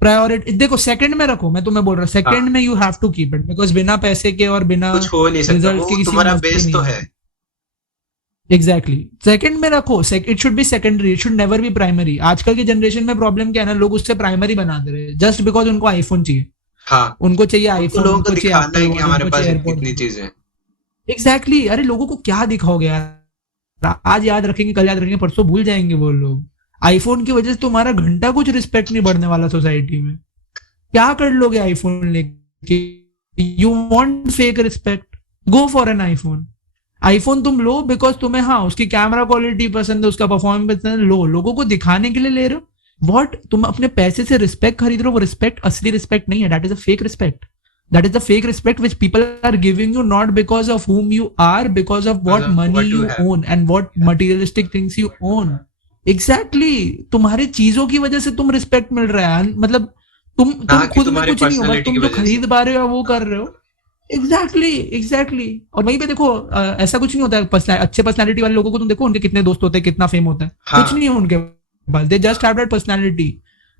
प्रायोरिटी देखो, सेकंड में रखो। मैं तुम्हें बोल रहा हूँ सेकंड में you have to keep it, because बिना पैसे के और बिना कुछ हो नहीं सकता, वो तुम्हारा बेस तो है। एग्जैक्टली, सेकंड में रखो। It should be secondary, it should never be primary. आजकल की जनरेशन में प्रॉब्लम क्या है ना, लोग उससे प्राइमरी बना दे रहे हैं जस्ट बिकॉज उनको आईफोन चाहिए। हाँ, उनको चाहिए आईफोन, लोगों को दिखाना है कि हमारे पास इतनी चीजें हैं। एग्जैक्टली, अरे लोगों को क्या दिखाओगे यार, आज याद रखेंगे, कल याद रखेंगे, परसों भूल जाएंगे वो लोग। आईफोन की वजह से तुम्हारा घंटा कुछ रिस्पेक्ट नहीं बढ़ने वाला सोसाइटी में। क्या कर लोगे आईफोन लेके? You want fake respect, go for an iPhone. IPhone तुम लो बिकॉज तुम्हें हाँ उसकी कैमरा क्वालिटी पसंद है, उसका परफॉर्मेंस पसंद है, लो। लोगों को दिखाने के लिए ले रहे हो। व्हाट? तुम अपने पैसे से रिस्पेक्ट खरीद रहे हो, वो रिस्पेक्ट असली रिस्पेक्ट नहीं है, that is a fake respect. That is the fake respect which people are giving you not because of whom you are, because of what money you own and what materialistic things you own. Exactly, तुम्हारे चीजों की वजह से तुम respect मिल रहा है, मतलब तुम खुद में कुछ नहीं हो, बस तुम जो खरीद पा रहे हो वो कर रहे हो। एग्जैक्टली। और वहीं पे देखो ऐसा कुछ नहीं होता है। अच्छे पर्सनालिटी वाले लोगों को तुम देखो, उनके कितने दोस्त होते हैं, कितना फेम होता है, कुछ नहीं है उनके पास। They just have that personality.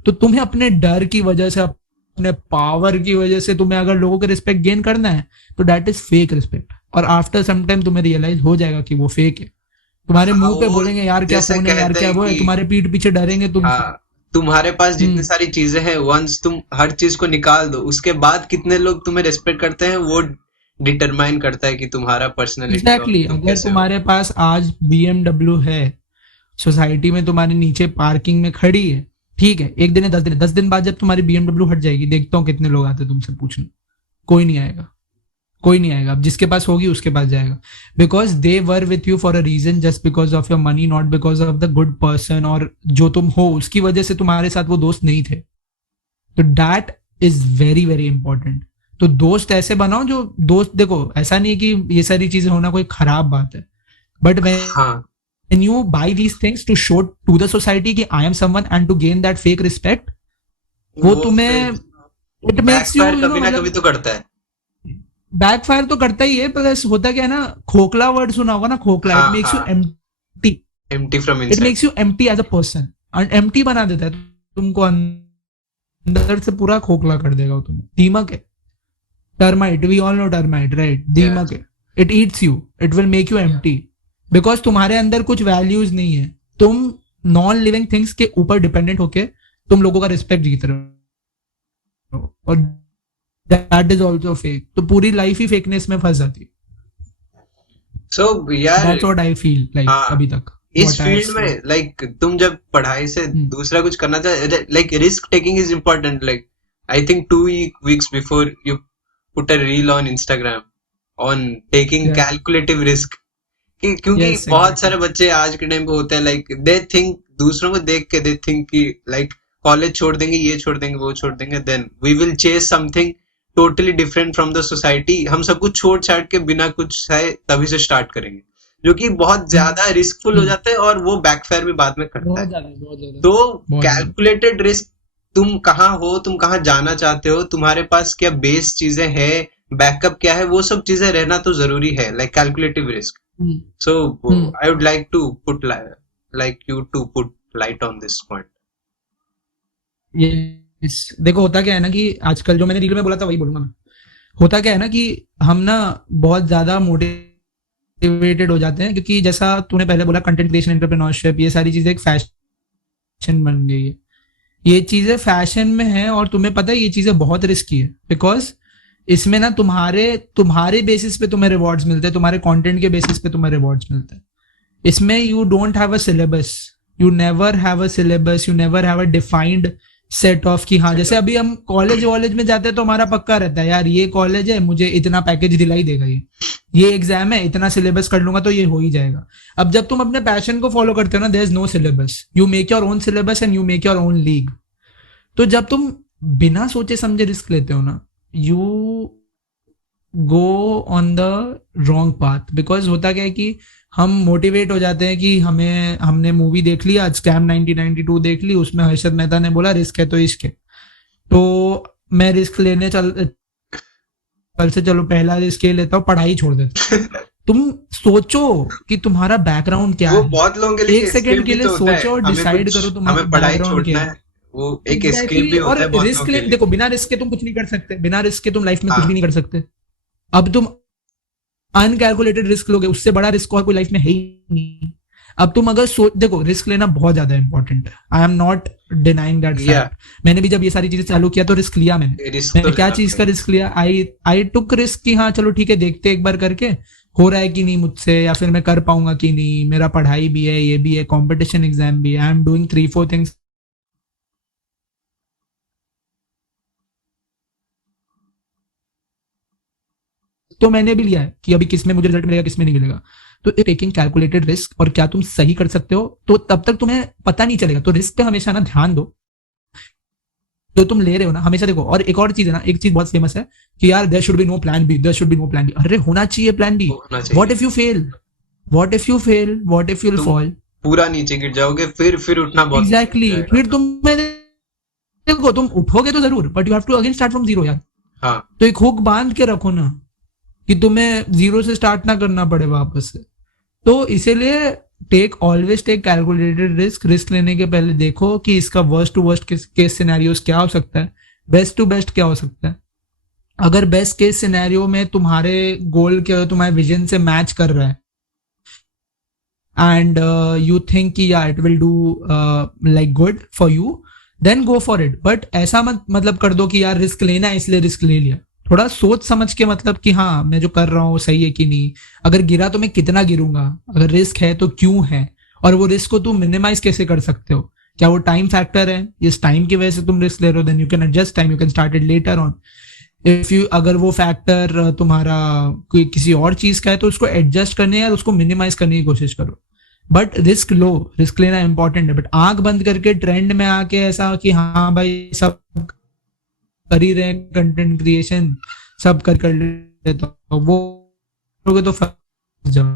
तो तुम्हें अपने डर की वजह से, अपने पावर की वजह से तुम्हें अगर लोगों के रिस्पेक्ट गेन करना है तो दैट इज फेक रिस्पेक्ट। और आफ्टर सम टाइम तुम्हें रियलाइज हो जाएगा कि वो फेक है। तुम्हारे मुंह पे बोलेंगे यार क्या फोन है, यार क्या वो है, तुम्हारे पीठ पीछे डरेंगे तुम। तुम्हारे पास जितनी सारी चीजें हैं, वंस तुम हर चीज को निकाल दो, उसके बाद कितने लोग तुम्हें रिस्पेक्ट करते हैं वो डिटरमाइन करता है कि तुम्हारा पर्सनैलिटी। एग्जैक्टली, अगर तुम्हारे पास आज BMW है, सोसाइटी में तुम्हारे नीचे पार्किंग में खड़ी है, ठीक है, एक दिन है, 10 दिन है, 10 दिन बाद जब तुम्हारी BMW हट जाएगी, देखता हूँ कितने लोग आते तुमसे पूछने। कोई नहीं आएगा, कोई नहीं आएगा। अब जिसके पास होगी उसके पास जाएगा, because they were with you for a reason, just because of your money, not because of the good person, और जो तुम हो उसकी वजह से तुम्हारे साथ वो दोस्त नहीं थे। तो that is very very important. तो दोस्त ऐसे बनाओ जो दोस्त, देखो ऐसा नहीं है कि ये सारी चीजें होना कोई खराब बात है, बट हाँ when you buy these things to show to the society कि I am someone and to gain that fake respect, वो तुम्हें it makes you, backfire you know, कभी ना कभी मतलब तो करता है। बैकफायर तो करता ही है, प्लस होता क्या है ना, खोखला वर्ड सुना होगा ना, खोखला, हाँ it makes you हाँ, empty, empty from it inside. makes you empty as a person, and empty बना देता है तुमको, अंदर से पूरा खोखला कर देगा वो तुम्हें। दीमक है, termite, we all know termite, right? दीमक है, it eats you, it will make you empty, because तुम्हारे अंदर कुछ वैल्यूज नहीं है, तुम नॉन लिविंग थिंग्स के ऊपर डिपेंडेंट होके तुम लोगों का रिस्पेक्ट जीत रहे हो, और दैट इज ऑल्सो फेक। तो पूरी लाइफ ही फेकनेस में फंस जाती है। सो यार that's what I feel like हाँ, अभी तक। इस What I have फील्ड में seen. लाइक तुम जब पढ़ाई से दूसरा कुछ करना चाहे, like risk taking is important. Like I think 2 weeks before you put a reel on Instagram on taking Yeah. Calculative risk, क्योंकि Yes, बहुत exactly. सारे बच्चे आज के टाइम पे होते हैं, लाइक दे थिंक, दूसरों को देख के दे थिंक कि लाइक कॉलेज छोड़ देंगे, ये छोड़ देंगे, वो छोड़ देंगे, then we will chase something totally different from the society. हम सब कुछ छोड़ छाड़ के बिना कुछ है तभी से स्टार्ट करेंगे, जो कि बहुत ज्यादा रिस्कफुल हो जाता है, और वो बैकफायर भी बाद में करता बहुत है। ज्यादा, बहुत ज्यादा, तो बहुत ज्यादा। कैलकुलेटेड रिस्क, तुम कहाँ हो, तुम कहाँ जाना चाहते हो, तुम्हारे पास क्या बेस चीजें हैं, बैकअप क्या है, वो सब चीजें रहना तो जरूरी है, like calculative risk. So I would like to put like you to put light on this point. Yes. देखो होता क्या है ना कि आजकल, जो मैंने रील में बोला था वही बोलूंगा मैं। होता क्या है ना कि हम ना बहुत ज्यादा मोटिवेटेड हो जाते हैं, क्योंकि जैसा तूने पहले बोला, कंटेंट क्रिएशन, एंटरप्रेन्योरशिप, ये सारी चीजें एक फैशन बन गई है। ये चीजें फैशन में है, और तुम्हें पता है ये चीजें बहुत रिस्की है, बिकॉज इसमें ना तुम्हारे बेसिस पे तुम्हें रिवॉर्ड्स मिलते हैं, तुम्हारे कंटेंट के बेसिस पे तुम्हें रिवॉर्ड्स मिलते हैं। इसमें you don't have a syllabus, you never have a syllabus, you never have a defined set of कि हाँ, जैसे अभी हम कॉलेज में जाते हैं तो हमारा पक्का रहता है यार, ये कॉलेज है, मुझे इतना पैकेज दिलाई देगा, ये एग्जाम है, इतना सिलेबस कर लूंगा तो ये हो ही जाएगा। अब जब तुम अपने पैशन को फॉलो करते हो ना, there is no syllabus, you make your own syllabus and you make your own league. तो जब तुम बिना सोचे समझे रिस्क लेते हो ना, you go on the wrong path, because होता क्या है कि हम मोटिवेट हो जाते हैं कि हमने मूवी देख लिया, स्कैम 1992 देख ली, उसमें हर्षद मेहता ने बोला रिस्क है तो इश्क है, तो मैं रिस्क लेने कल से चलो पहला रिस्क ले लेता हूँ, पढ़ाई छोड़ देता हूँ। तुम सोचो कि तुम्हारा बैकग्राउंड क्या वो है, बहुत लोगों के लिए एक सेकंड के लिए तो होता है, सोचो और हमें डिसाइड कुछ, करो तुम्हारा हमें पढ़ाई बैकग्राउंड क्या छोड़ना है। है, वो एक एस्केप एग्जैक्टली, भी होता और है बहुत रिस्क लोगों के लिए। देखो, बिना रिस्क के तुम कुछ नहीं कर सकते, बिना रिस्क के तुम लाइफ में कुछ हाँ भी नहीं कर सकते। अब तुम अनकैलकुलेटेड रिस्क लोगे, उससे बड़ा रिस्क और कोई लाइफ में है ही नहीं। अब तुम अगर देखो, रिस्क लेना बहुत ज्यादा इंपॉर्टेंट है, I am not denying that या फैक्ट। मैंने भी जब ये सारी चीजें चालू किया तो रिस्क लिया मैंने। रिस्क तो मैंने क्या लेना चीज का पड़ेगा। रिस्क लिया, आई टुक रिस्क कि हाँ चलो ठीक है, देखते एक बार करके हो रहा है कि नहीं मुझसे, या फिर मैं कर पाऊंगा कि नहीं, मेरा पढ़ाई भी है, ये भी है, कंपटीशन एग्जाम भी है, आई एम डूइंग 3-4 थिंग्स। तो मैंने भी लिया है कि अभी किस में मुझे रिजल्ट मिलेगा, किस में नहीं मिलेगा। तो टेकिंग कैलकुलेटेड रिस्क, और क्या तुम सही कर सकते हो, तो तब तक तुम्हें पता नहीं चलेगा। तो रिस्क पे हमेशा ना ध्यान दो, जो तुम ले रहे हो ना हमेशा देखो। और एक और चीज है ना, एक चीज बहुत फेमस है कि यार there should be no plan B, there should be no plan B. अरे होना चाहिए प्लान बी। होना चाहिए। What if you fail, what if you fail, what if you will तुम फॉल। पूरा नीचे गिर जाओगे, फिर उठना बहुत मुश्किल हो एग्जैक्टली, जाएगा। फिर तुम्हें देखो, तुम उठोगे तो जरूर, but you have to again start from zero यार। हाँ तो एक हुक बांध के रखो ना, कि तुम्हें जीरो से स्टार्ट ना करना पड़े वापस से। तो इसीलिए always take calculated risk. Risk लेने के पहले देखो कि इसका worst to worst case scenarios क्या हो सकता है, बेस्ट टू बेस्ट क्या हो सकता है। अगर बेस्ट केस सिनेरियो में तुम्हारे गोल के, तुम्हारे विजन से मैच कर रहा है, एंड यू थिंक कि या it will do like good for you, then go for it. But ऐसा मत मतलब कर दो कि यार रिस्क लेना है इसलिए रिस्क ले लिया। थोड़ा सोच समझ के, मतलब कि हाँ मैं जो कर रहा हूँ सही है कि नहीं, अगर गिरा तो मैं कितना गिरूंगा, अगर रिस्क है तो क्यों है, और वो रिस्क को तुम मिनिमाइज कैसे कर सकते हो। क्या वो टाइम फैक्टर है? इस टाइम की वजह से तुम रिस्क ले रहे हो, then you can adjust time, you can start it later on. If you, अगर वो फैक्टर तुम्हारा कोई किसी और चीज का है तो उसको एडजस्ट करने या उसको मिनिमाइज करने की कोशिश करो। बट रिस्क लो, रिस्क लेना इंपॉर्टेंट है, बट आंख बंद करके ट्रेंड में आके ऐसा कि हाँ भाई सब कर ही रहे हैं कंटेंट क्रिएशन, सब कर लेते, तो वो करोगे तो फंस जाओ।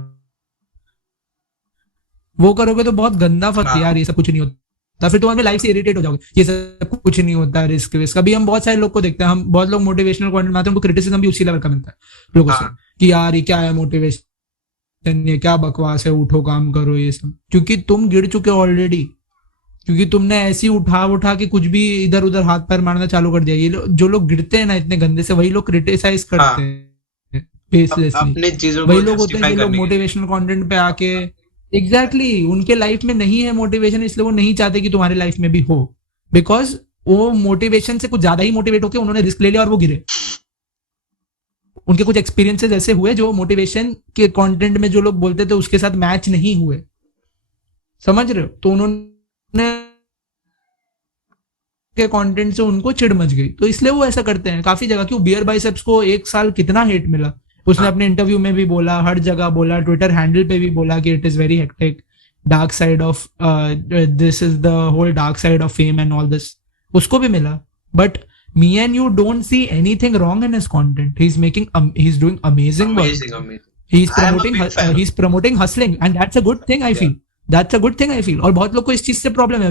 वो करोगे तो बहुत गंदा फंस, यार ये सब कुछ नहीं होता, फिर तुम्हारी लाइफ से इरिटेट हो जाओगे, ये सब कुछ नहीं होता, रिस्क रिस्क। अभी हम बहुत सारे लोग को देखते हैं, हम बहुत लोग मोटिवेशनल कंटेंट बनाते हैं, उनको क्रिटिसिज्म भी उसी लेवल का मिलता है लोगों से, कि यार ये क्या है मोटिवेशन, ये क्या बकवास है, उठो काम करो, ये सब। क्योंकि तुम गिर चुके हो ऑलरेडी, क्योंकि तुमने ऐसी उठा के कुछ भी इधर उधर हाथ पैर मारना चालू कर दिया। ये जो लोग गिरते हैं ना इतने गंदे से, वही लोग क्रिटिसाइज करते हैं बेसलेसली। अपने चीजों वही को लोग होते हैं जस्टिफाई जो लोग करने के लिए। मोटिवेशनल कंटेंट पे आके, एग्जैक्टली उनके लाइफ में नहीं है मोटिवेशन, इसलिए वो नहीं चाहते कि तुम्हारी लाइफ में भी हो, बिकॉज वो मोटिवेशन से कुछ ज्यादा ही मोटिवेट होकर उन्होंने रिस्क ले लिया और वो गिरे। उनके कुछ एक्सपीरियंसेस ऐसे हुए जो मोटिवेशन के कंटेंट में जो लोग बोलते थे उसके साथ मैच नहीं हुए, समझ रहे हो? तो उन्होंने के कंटेंट से उनको चिढ़ मच गई, तो इसलिए वो ऐसा करते हैं काफी जगह। क्यों बियर बाइसेप्स को 1 साल कितना हेट मिला, उसने अपने इंटरव्यू में भी बोला, हर जगह बोला, ट्विटर हैंडल पे भी बोला कि it is very hectic, dark side of this is the whole dark side of fame and all this, उसको भी मिला। But me and you don't see anything wrong in his content. He's making he's doing amazing work. Amazing. He's I am a promoting big fan. he's promoting hustling and that's a good thing, I feel. That's a good thing, I feel. और बहुत लोग को इस चीज से problem है,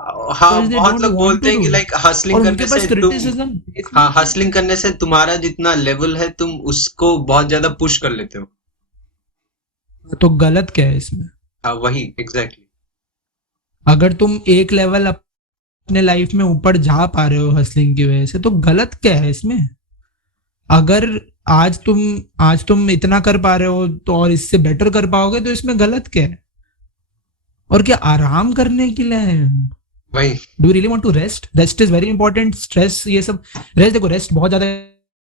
हाँ, because they बहुत don't लोग want बोलते to हैं कि do it. लाइक और हसलिंग उनके करने पास से तुम, क्रिटिसिज्म, हाँ, हसलिंग करने से तुम्हारा जितना लेवल है तुम उसको बहुत ज्यादा पुश कर लेते हो। तो गलत क्या है इसमें? हाँ, वही एग्जैक्टली। अगर तुम एक लेवल अपने लाइफ में ऊपर जा पा रहे हो हसलिंग की वजह से, तो गलत क्या है इसमें? अगर आज तुम इतना कर पा रहे हो तो और इससे बेटर कर पाओगे, तो इसमें गलत क्या है? और क्या आराम करने के लिए है? वही। Do you really want to rest? Rest is very important. Stress, ये सब रेस्ट, देखो रेस्ट बहुत ज्यादा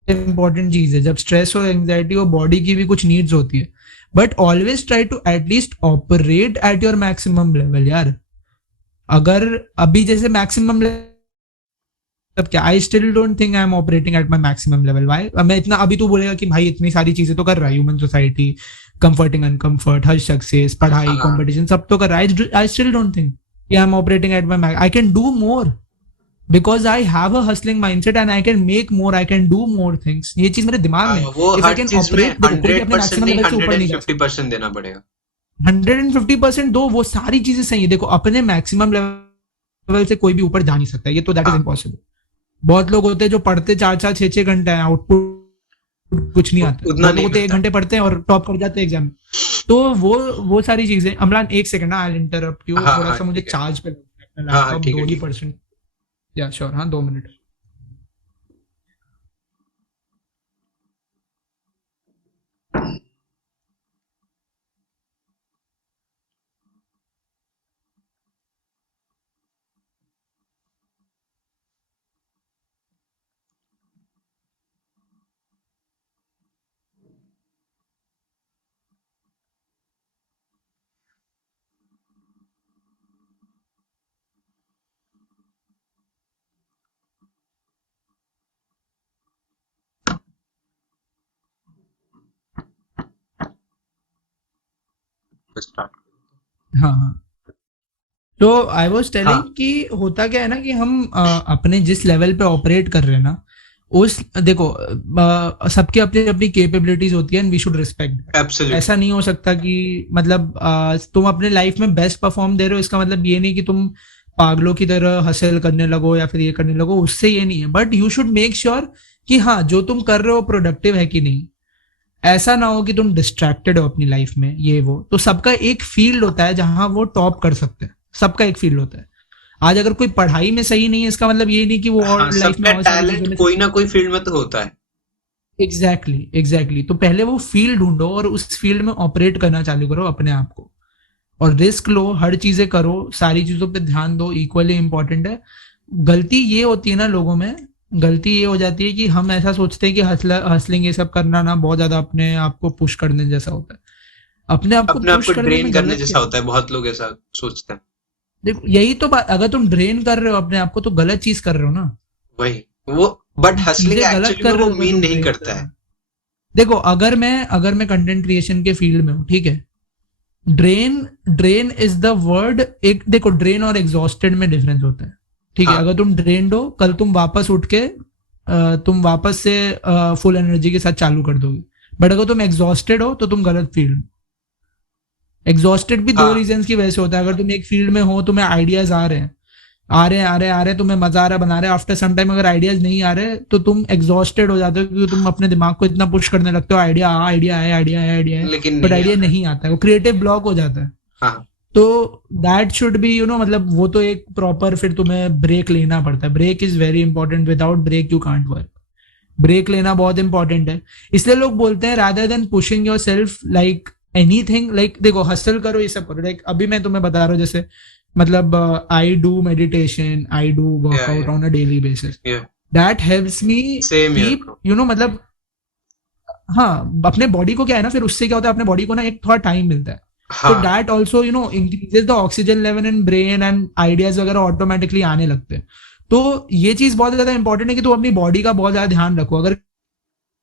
इंपॉर्टेंट चीज है। जब स्ट्रेस और एंग्जाइटी और बॉडी की भी कुछ नीड्स होती है, but always try to at least operate at your maximum level यार। अगर अभी जैसे मैक्सिमम तब क्या, I still don't think I am operating at my maximum level. Why? मैं इतना, अभी तू बोलेगा कि भाई इतनी सारी चीजें तो कर रहा है, ह्यूमन सोसाइटी, कंफर्टिंग अनकंफर्ट, हर सक्सेस, पढ़ाई, कंपटीशन, सब तो कर रहा है। आई still don't think I am operating at my, I can do more because I have a hustling mindset and I can make more, I can do more things. ये चीज मेरे दिमाग में, वो इफ आई हर कैन चीज में operate, कोई भी अपने 100% मैक्सिमम नहीं, लेवल से ऊपर नहीं जा सकता। 150% देना पड़ेगा। 150% दो, वो सारी चीजें सही है। देखो अपने मैक्सिमम लेवल से कोई भी ऊपर जा नहीं सकता, ये तो दैट इज इम्पॉसिबल। बहुत लोग होते हैं जो पढ़ते 4-4, 6-6 घंटे हैं, आउटपुट कुछ नहीं आता। उतना बहुत लोग नहीं होते हैं 1 घंटे पढ़ते हैं और टॉप कर जाते हैं एग्जाम में। तो वो सारी चीजें। अमलान 1 सेकंड ना, आई इंटरप्ट यू, हाँ, थोड़ा हाँ, सा मुझे ठीक है। चार्ज पे लगता है हाँ, लैपटॉप, ठीक है, 2 ही ठीक है। परसेंट। या श्योर, हाँ 2 मिनट। स्टार्ट। हाँ हाँ, तो आई वॉज टेलिंग हाँ। कि होता क्या है ना कि हम अपने जिस लेवल पे ऑपरेट कर रहे हैं ना, उस, देखो सबकी अपनी अपनी कैपेबिलिटीज होती है and we should respect. Absolutely. ऐसा नहीं हो सकता कि मतलब तुम अपने लाइफ में बेस्ट परफॉर्म दे रहे हो, इसका मतलब ये नहीं कि तुम पागलों की तरह हसल करने लगो या फिर ये करने लगो, उससे ये नहीं है। But you should make sure कि हाँ जो तुम कर रहे हो प्रोडक्टिव है कि नहीं। ऐसा ना हो कि तुम डिस्ट्रैक्टेड हो अपनी लाइफ में, ये वो। तो सबका एक फील्ड होता है जहां वो टॉप कर सकते हैं, सबका एक फील्ड होता है। आज अगर कोई पढ़ाई में सही नहीं है, इसका मतलब ये नहीं कि वो और हाँ, लाइफ में सबका और सारी चीजों टैलेंट में। कोई ना कोई फील्ड में तो होता है। एग्जैक्टली। तो पहले वो फील्ड ढूंढो और उस फील्ड में ऑपरेट करना चालू करो अपने आप को, और रिस्क लो, हर चीजें करो, सारी चीजों पे ध्यान दो, इक्वली इंपॉर्टेंट है। गलती ये होती है ना लोगों में, गलती ये हो जाती है कि हम ऐसा सोचते हैं कि हसलिंग ये सब करना ना बहुत ज्यादा अपने आप को पुश करने जैसा होता है। अपने आप को अपने आप पुश को करने ड्रेन में करने गलत जैसा क्या होता है, बहुत लोग ऐसा सोचते हैं। देखो यही तो बात, अगर तुम ड्रेन कर रहे हो अपने आप को तो गलत चीज कर रहे हो ना। वही वो, बट हसलिंग चीजें गलत एक्चुअली में कर रहे वो हो तो मीन तुम नहीं ड्रेन कर करता रहे है। हो। देखो अगर मैं कंटेंट क्रिएशन के फील्ड में हूँ, ठीक है, drain drain is the word. एक देखो, ड्रेन और एग्जॉस्टेड में डिफरेंस होता है, ठीक है। हाँ अगर तुम ड्रेन्ड हो, कल तुम वापस उठ के तुम वापस से फुल एनर्जी के साथ चालू कर दोगे। बट अगर तुम एग्जॉस्टेड हो तो तुम गलत फील्ड। एग्जॉस्टेड भी दो हाँ रीजन की वजह से होता है। अगर तुम एक फील्ड में हो, तुम्हें आइडियाज आ रहे हैं, आ रहे हैं, तुम्हें मजा आ रहा है, बना रहे, आफ्टर सम टाइम अगर आइडियाज नहीं आ रहे तो तुम एग्जॉस्टेड हो जाते हो, क्योंकि तुम अपने दिमाग को इतना पुश करने लगते हो, आइडिया है, लेकिन बट नहीं आइडिया आता। नहीं आता है, वो क्रिएटिव ब्लॉक हो जाता है। हाँ तो दैट शुड बी मतलब वो तो एक प्रॉपर, फिर तुम्हें ब्रेक लेना पड़ता है। Break is very important, without break you can't work. Break लेना बहुत इंपॉर्टेंट है। इसलिए लोग बोलते हैं rather than pushing yourself like anything, like देखो हसल करो, ये सब करो। लाइक अभी मैं तुम्हें बता रहा हूँ, जैसे मतलब I do meditation, I do या workout on a daily basis. या that helps me same year keep bro. मतलब, हाँ, अपने बॉडी को क्या है ना, फिर उससे क्या होता है, अपने बॉडी को ना एक थोड़ा टाइम मिलता है। तो हाँ that also increases the oxygen level in brain, and ideas वगैरह ऑटोमेटिकली आने लगते हैं। तो ये चीज बहुत ज्यादा इंपॉर्टेंट है कि तुम अपनी बॉडी का बहुत ज्यादा ध्यान रखो। अगर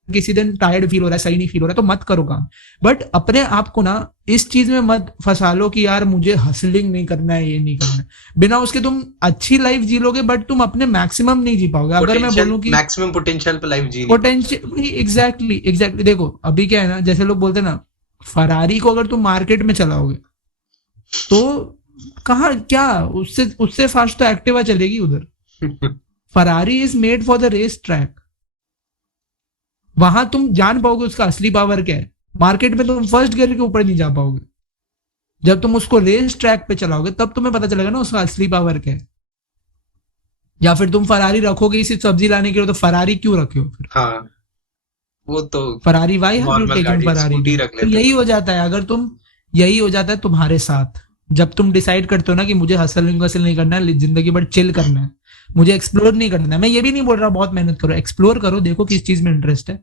किसी दिन टायर्ड फील हो रहा है, सही नहीं फील हो रहा है, तो मत करो काम। बट अपने आप को ना इस चीज में मत फंसा लो कि यार मुझे हसलिंग नहीं करना है, ये नहीं करना है। बिना उसके तुम अच्छी लाइफ जी लोगे, बट तुम अपने मैक्सिमम नहीं जी पाओगे। अगर मैं पोटेंशियल, बोलूं कि मैक्सिमम पोटेंशियल पे लाइफ जी नहीं पाओगे। पोटेंशियल, एग्जैक्टली देखो अभी क्या है ना, जैसे लोग बोलते हैं ना, फरारी को अगर तुम मार्केट में चलाओगे तो कहाँ क्या, उससे उससे फास्ट तो एक्टिवा चलेगी उधर। Ferrari is made for the race track. वहां तुम जान पाओगे उसका असली पावर क्या है। मार्केट में तुम फर्स्ट गियर के ऊपर नहीं जा पाओगे। जब तुम उसको रेस ट्रैक पे चलाओगे तब तुम्हें पता चलेगा ना उसका असली पावर क्या है। या फिर तुम फरारी रखोगे ही सिर्फ सब्जी लाने के लिए, तो फरारी क्यों रखे हो फिर? हाँ वो तो Ferrari, why have you normal taken गाड़ी फरारी स्कूटी जॉब? रख तो लेते यही लोग। हो जाता है। अगर तुम, यही हो जाता है तुम्हारे साथ, जब तुम डिसाइड करते हो ना कि मुझे हसल नहीं करना है, जिंदगी भर चिल करना है, मुझे एक्सप्लोर नहीं करना है। मैं ये भी नहीं बोल रहा बहुत मेहनत करो, एक्सप्लोर करो, देखो किस चीज में इंटरेस्ट है।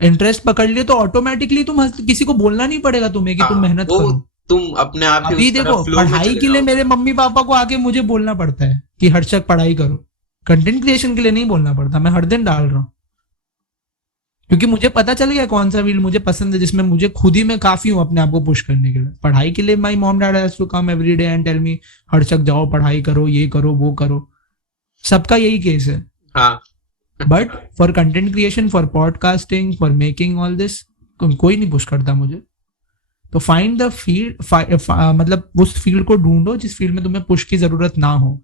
इंटरेस्ट पकड़ लिए तो ऑटोमेटिकली तुम किसी को बोलना नहीं पड़ेगा तुम्हें कि हाँ तुम मेहनत वो करो। तुम अपने आप ही अभी उस देखो तरह फ्लो में पढ़ाई चले के लिए जाओगे। मेरे मम्मी पापा को आके मुझे बोलना पड़ता है कि हर्षक पढ़ाई करो। कंटेंट क्रिएशन के लिए नहीं बोलना पड़ता, मैं हर दिन डाल रहा हूँ, क्योंकि मुझे पता चल गया कौन सा फील्ड मुझे पसंद है, जिसमें मुझे खुद ही मैं काफी हूँ अपने आप को पुश करने के लिए। पढ़ाई के लिए my mom dad has to come every day and tell me Harshak जाओ पढ़ाई करो, ये करो वो करो। सबका यही केस है। हाँ but for content creation, for podcasting, for making all this, कोई नहीं पुश करता मुझे। तो फाइंड द फील्ड, मतलब उस फील्ड को ढूंढो जिस फील्ड में तुम्हें पुश की जरूरत ना हो,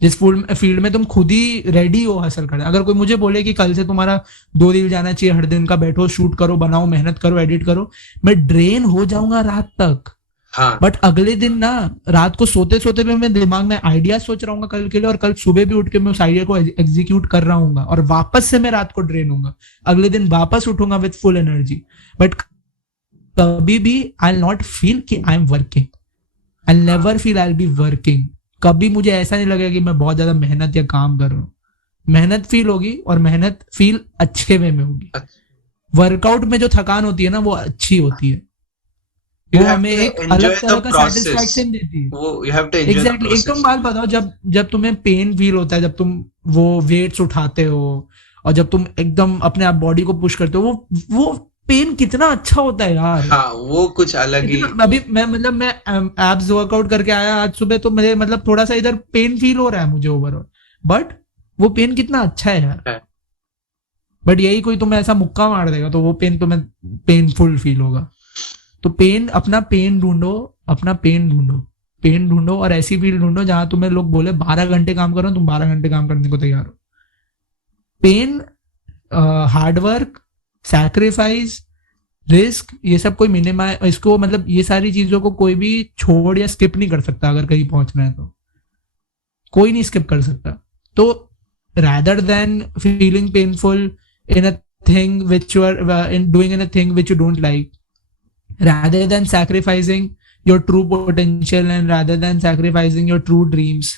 जिस फील्ड में तुम खुद ही रेडी हो हासिल करने। अगर कोई मुझे बोले कि कल से तुम्हारा 2 रील जाना चाहिए, हर दिन का बैठो, शूट करो, बनाओ, मेहनत करो, एडिट करो, मैं ड्रेन हो जाऊंगा रात तक। हाँ बट अगले दिन ना, रात को सोते सोते में मैं दिमाग में आइडिया सोच रहा हूँ कल के लिए, और कल सुबह भी उठ के मैं उस आइडिया को एग्जीक्यूट कर रहा हूँ, और वापस से मैं रात को ड्रेन हूँ। अगले दिन वापस उठूंगा विथ फुल एनर्जी। बट कभी भी आई नॉट फील कि I am working, I never feel I be working. कभी मुझे ऐसा नहीं लगेगा कि मैं बहुत ज्यादा मेहनत या काम कर रहा हूँ। मेहनत फील होगी, और मेहनत फील अच्छे वे में होगी। वर्कआउट में जो थकान होती है ना, वो अच्छी होती है, वो हमें एक अलग तरह का सेटिस्फैक्शन देती है। वो you have to enjoy the exactly एक तुम प्रोसेस। बात बताओ, जब तुम्हें पेन फील होता है, जब तुम वो वेट्स उठाते हो, और जब तुम एकदम अपने आप बॉडी को पुश करते हो, वो पेन कितना अच्छा होता है यार। हाँ वो कुछ अलग ही। अभी मैं एब्स वर्कआउट करके आया आज सुबह, तो मेरे मतलब थोड़ा सा इधर पेन फील हो रहा है मुझे ओवरऑल, बट वो पेन कितना अच्छा है यार। बट यही कोई तुम्हें ऐसा मुक्का मार देगा तो वो पेन तुम्हें पेनफुल फील होगा। तो अपना पेन ढूंढो, पेन ढूंढो, और ऐसी फील्ड ढूंढो जहां तुम्हें लोग बोले 12 घंटे काम करो, तुम 12 घंटे काम करने को तैयार हो। पेन, हार्डवर्क, सैक्रिफाइस, रिस्क, ये सब कोई मिनिमाइज, इसको मतलब ये सारी चीजों को कोई भी छोड़ या स्किप नहीं कर सकता। अगर कहीं पहुंचना है तो कोई नहीं स्किप कर सकता। तो rather than feeling painful in a thing which you are in doing in a thing which you don't like, rather than sacrificing your true potential, and rather than sacrificing your true dreams,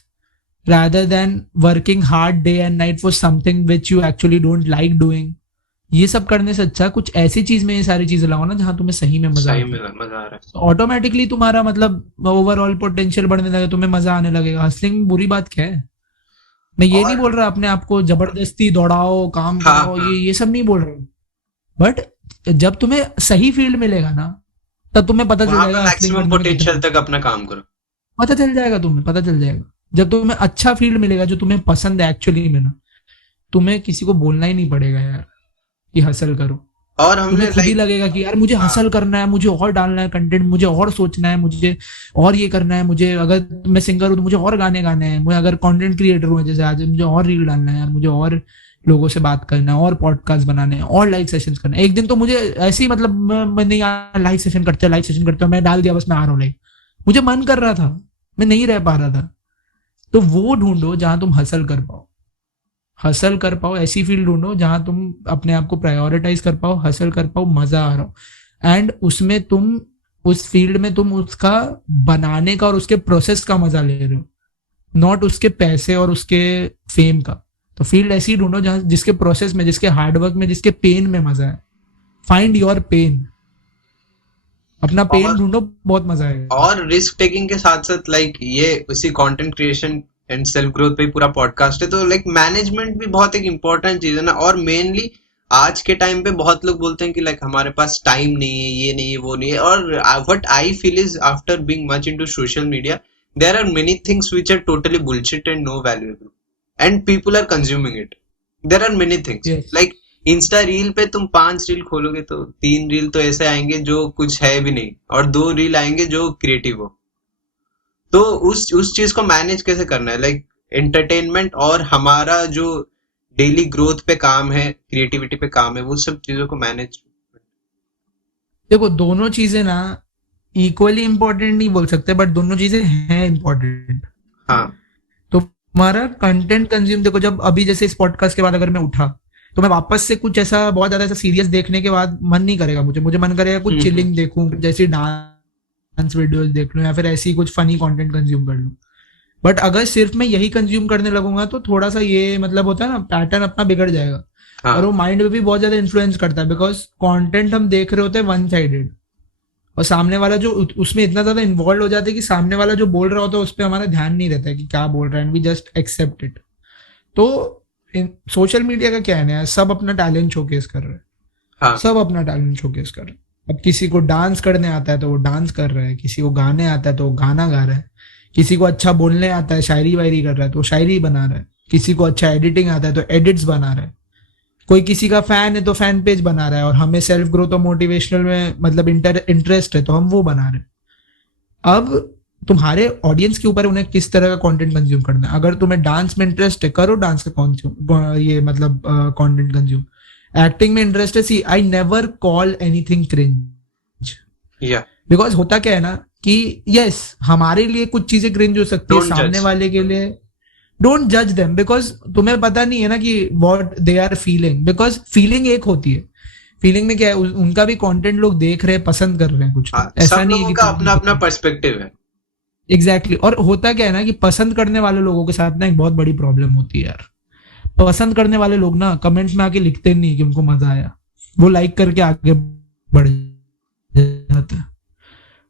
rather than working hard day and night for something which you actually don't like doing, ये सब करने से अच्छा कुछ ऐसी चीज में ये सारी चीजें लगाओ ना जहाँ तुम्हें सही में मजा सही आता में है, मजा आ रहा तो ऑटोमेटिकली तुम्हारा मतलब ओवरऑल पोटेंशियल बढ़ने लगेगा, तुम्हें मजा आने लगेगा। हसलिंग में बुरी बात क्या है? मैं है। ये नहीं और बोल रहा अपने आप को जबरदस्ती दौड़ाओ, काम हाँ कराओ, हाँ ये सब नहीं बोल रहा हूँ। बट जब तुम्हें सही फील्ड मिलेगा ना, तब तुम्हें पता चल वहां पे जाएगा हसलिंग मैक्सिमम करने में कितना, पोटेंशियल तक अपना काम करो। पता चल जाएगा तुम्हें, पता चल जाएगा। जब तुम्हें अच्छा फील्ड मिलेगा जो तुम्हें पसंद है एक्चुअली में ना, तुम्हें किसी को बोलना ही नहीं पड़ेगा यार कि हसल करो। और तुम्हें हमने खुद ही लाइक लगेगा कि यार मुझे हाँ हसल करना है, मुझे और डालना है कंटेंट, मुझे और सोचना है, मुझे और ये करना है, मुझे अगर मैं सिंगर हूँ तो मुझे और गाने गाने हैं, मैं अगर कंटेंट क्रिएटर हूँ जैसे आज मुझे और रील डालना है यार, मुझे और लोगों से बात करना है, और पॉडकास्ट बनाने हैं, और लाइव सेशंस करना है। एक दिन तो मुझे ऐसे ही मतलब मैं नहीं यार लाइव सेशन करते, लाइव सेशन करते, मैं डाल दिया बस मैं आ रहा हूँ लाइव, मुझे मन कर रहा था, मैं नहीं रह पा रहा था। तो वो ढूंढो जहां तुम हसल कर पाओ, हसल कर पाओ, ऐसी फील्ड ढूंढो जहां तुम अपने आप को प्रायोरिटाइज कर पाओ, हसल कर पाओ, मजा आ रहा हो, एंड उसमें तुम उस फील्ड में तुम उसका बनाने का और उसके प्रोसेस का मजा ले रहे हो, नॉट उसके पैसे और उसके फेम का। तो फील्ड ऐसी ढूंढो जहां जिसके प्रोसेस में, जिसके हार्डवर्क में, जिसके पेन में मजा है। फाइंड योर पेन, अपना पेन और ढूंढो, बहुत मजा आएगा। और रिस्क टेकिंग के साथ साथ लाइक ये उसी content creation and self growth पे ही पूरा पॉडकास्ट है, तो लाइक मैनेजमेंट भी बहुत एक इम्पोर्टेंट चीज है ना। और मेनली आज के टाइम पे बहुत लोग बोलते हैं कि लाइक हमारे पास टाइम नहीं है, ये नहीं है, वो नहीं है। और what I feel is after being much into social media, there are many things which are totally bullshit and no valuable and people are consuming it. There are many things yes, like insta reel पे तुम 5 reel खोलोगे तो 3 reel तो ऐसे आएंगे जो कुछ है भी नहीं, और 2 रील आएंगे जो क्रिएटिव हो। तो उस चीज को मैनेज कैसे करना है, लाइक एंटरटेनमेंट और हमारा जो डेली ग्रोथ पे काम है, क्रिएटिविटी पे काम है, वो सब चीजों को मैनेज। देखो दोनों चीजें ना इक्वली इंपॉर्टेंट नहीं बोल सकते, बट दोनों चीजें हैं इंपॉर्टेंट। हाँ तो तुम्हारा कंटेंट कंज्यूम, देखो जब अभी जैसे इस पॉडकास्ट के बाद अगर मैं उठा तो मैं वापस से कुछ ऐसा बहुत ज्यादा ऐसा सीरियस देखने के बाद मन नहीं करेगा, मुझे मन करेगा कुछ हम्म। चिलिंग देखूं, जैसे डांस वीडियोस देख लूं या फिर ऐसी कुछ फनी कंटेंट कंज्यूम कर लूं। बट अगर सिर्फ मैं यही कंज्यूम करने लगूंगा तो थोड़ा सा ये मतलब होता है ना, पैटर्न अपना बिगड़ जाएगा। और वो हाँ माइंड पे भी बहुत ज्यादा इन्फ्लुएंस करता है, बिकॉज कंटेंट हम देख रहे होते हैं वन साइडेड, और सामने वाला जो उसमें इतना ज्यादा इन्वॉल्व हो जाता है कि सामने वाला जो बोल रहा होता है उस पर हमारा ध्यान नहीं रहता है कि क्या बोल रहा है, and we just accept it. तो सोशल मीडिया का क्या है ना, सब अपना टैलेंट शोकेस कर रहे हैं, हाँ सब अपना टैलेंट शोकेस कर रहे हैं। अब किसी को डांस करने आता है तो वो डांस कर रहा है, किसी को गाने आता है तो वो गाना गा रहा है, किसी को अच्छा बोलने आता है, शायरी वायरी कर रहा है तो वो शायरी बना रहा है, किसी को अच्छा एडिटिंग आता है तो एडिट्स बना रहा है, कोई किसी का फैन है तो फैन पेज बना रहा है, और हमें सेल्फ ग्रोथ और मोटिवेशनल में मतलब इंटरेस्ट है तो हम वो बना रहे हैं। अब तुम्हारे ऑडियंस के ऊपर उन्हें किस तरह का कंटेंट कंज्यूम करना है। अगर तुम्हें डांस में इंटरेस्ट है, करो डांस का कंज्यूम, ये मतलब कंटेंट कंज्यूम। एक्टिंग में इंटरेस्ट है, see I never call anything cringe, या बिकॉज होता क्या है ना कि यस हमारे लिए कुछ चीजें क्रिंज हो सकती है, डोंट सामने जज। वाले के लिए डोंट जज देम, बिकॉज तुम्हें पता नहीं है ना कि what they are feeling, because feeling एक होती है। फीलिंग में क्या है, उनका भी कंटेंट लोग देख रहे हैं, पसंद कर रहे हैं कुछ हाँ लोग, ऐसा सब नहीं है लोगों कि का तुम्हें अपना नहीं अपना पसंद। पर्सपेक्टिव है। Exactly exactly. और होता क्या है ना कि पसंद करने वाले लोगों के साथ ना एक बहुत बड़ी प्रॉब्लम होती है यार। पसंद करने वाले लोग ना कमेंट्स में आके लिखते नहीं कि उनको मजा आया, वो लाइक करके आगे बढ़ जाते हैं।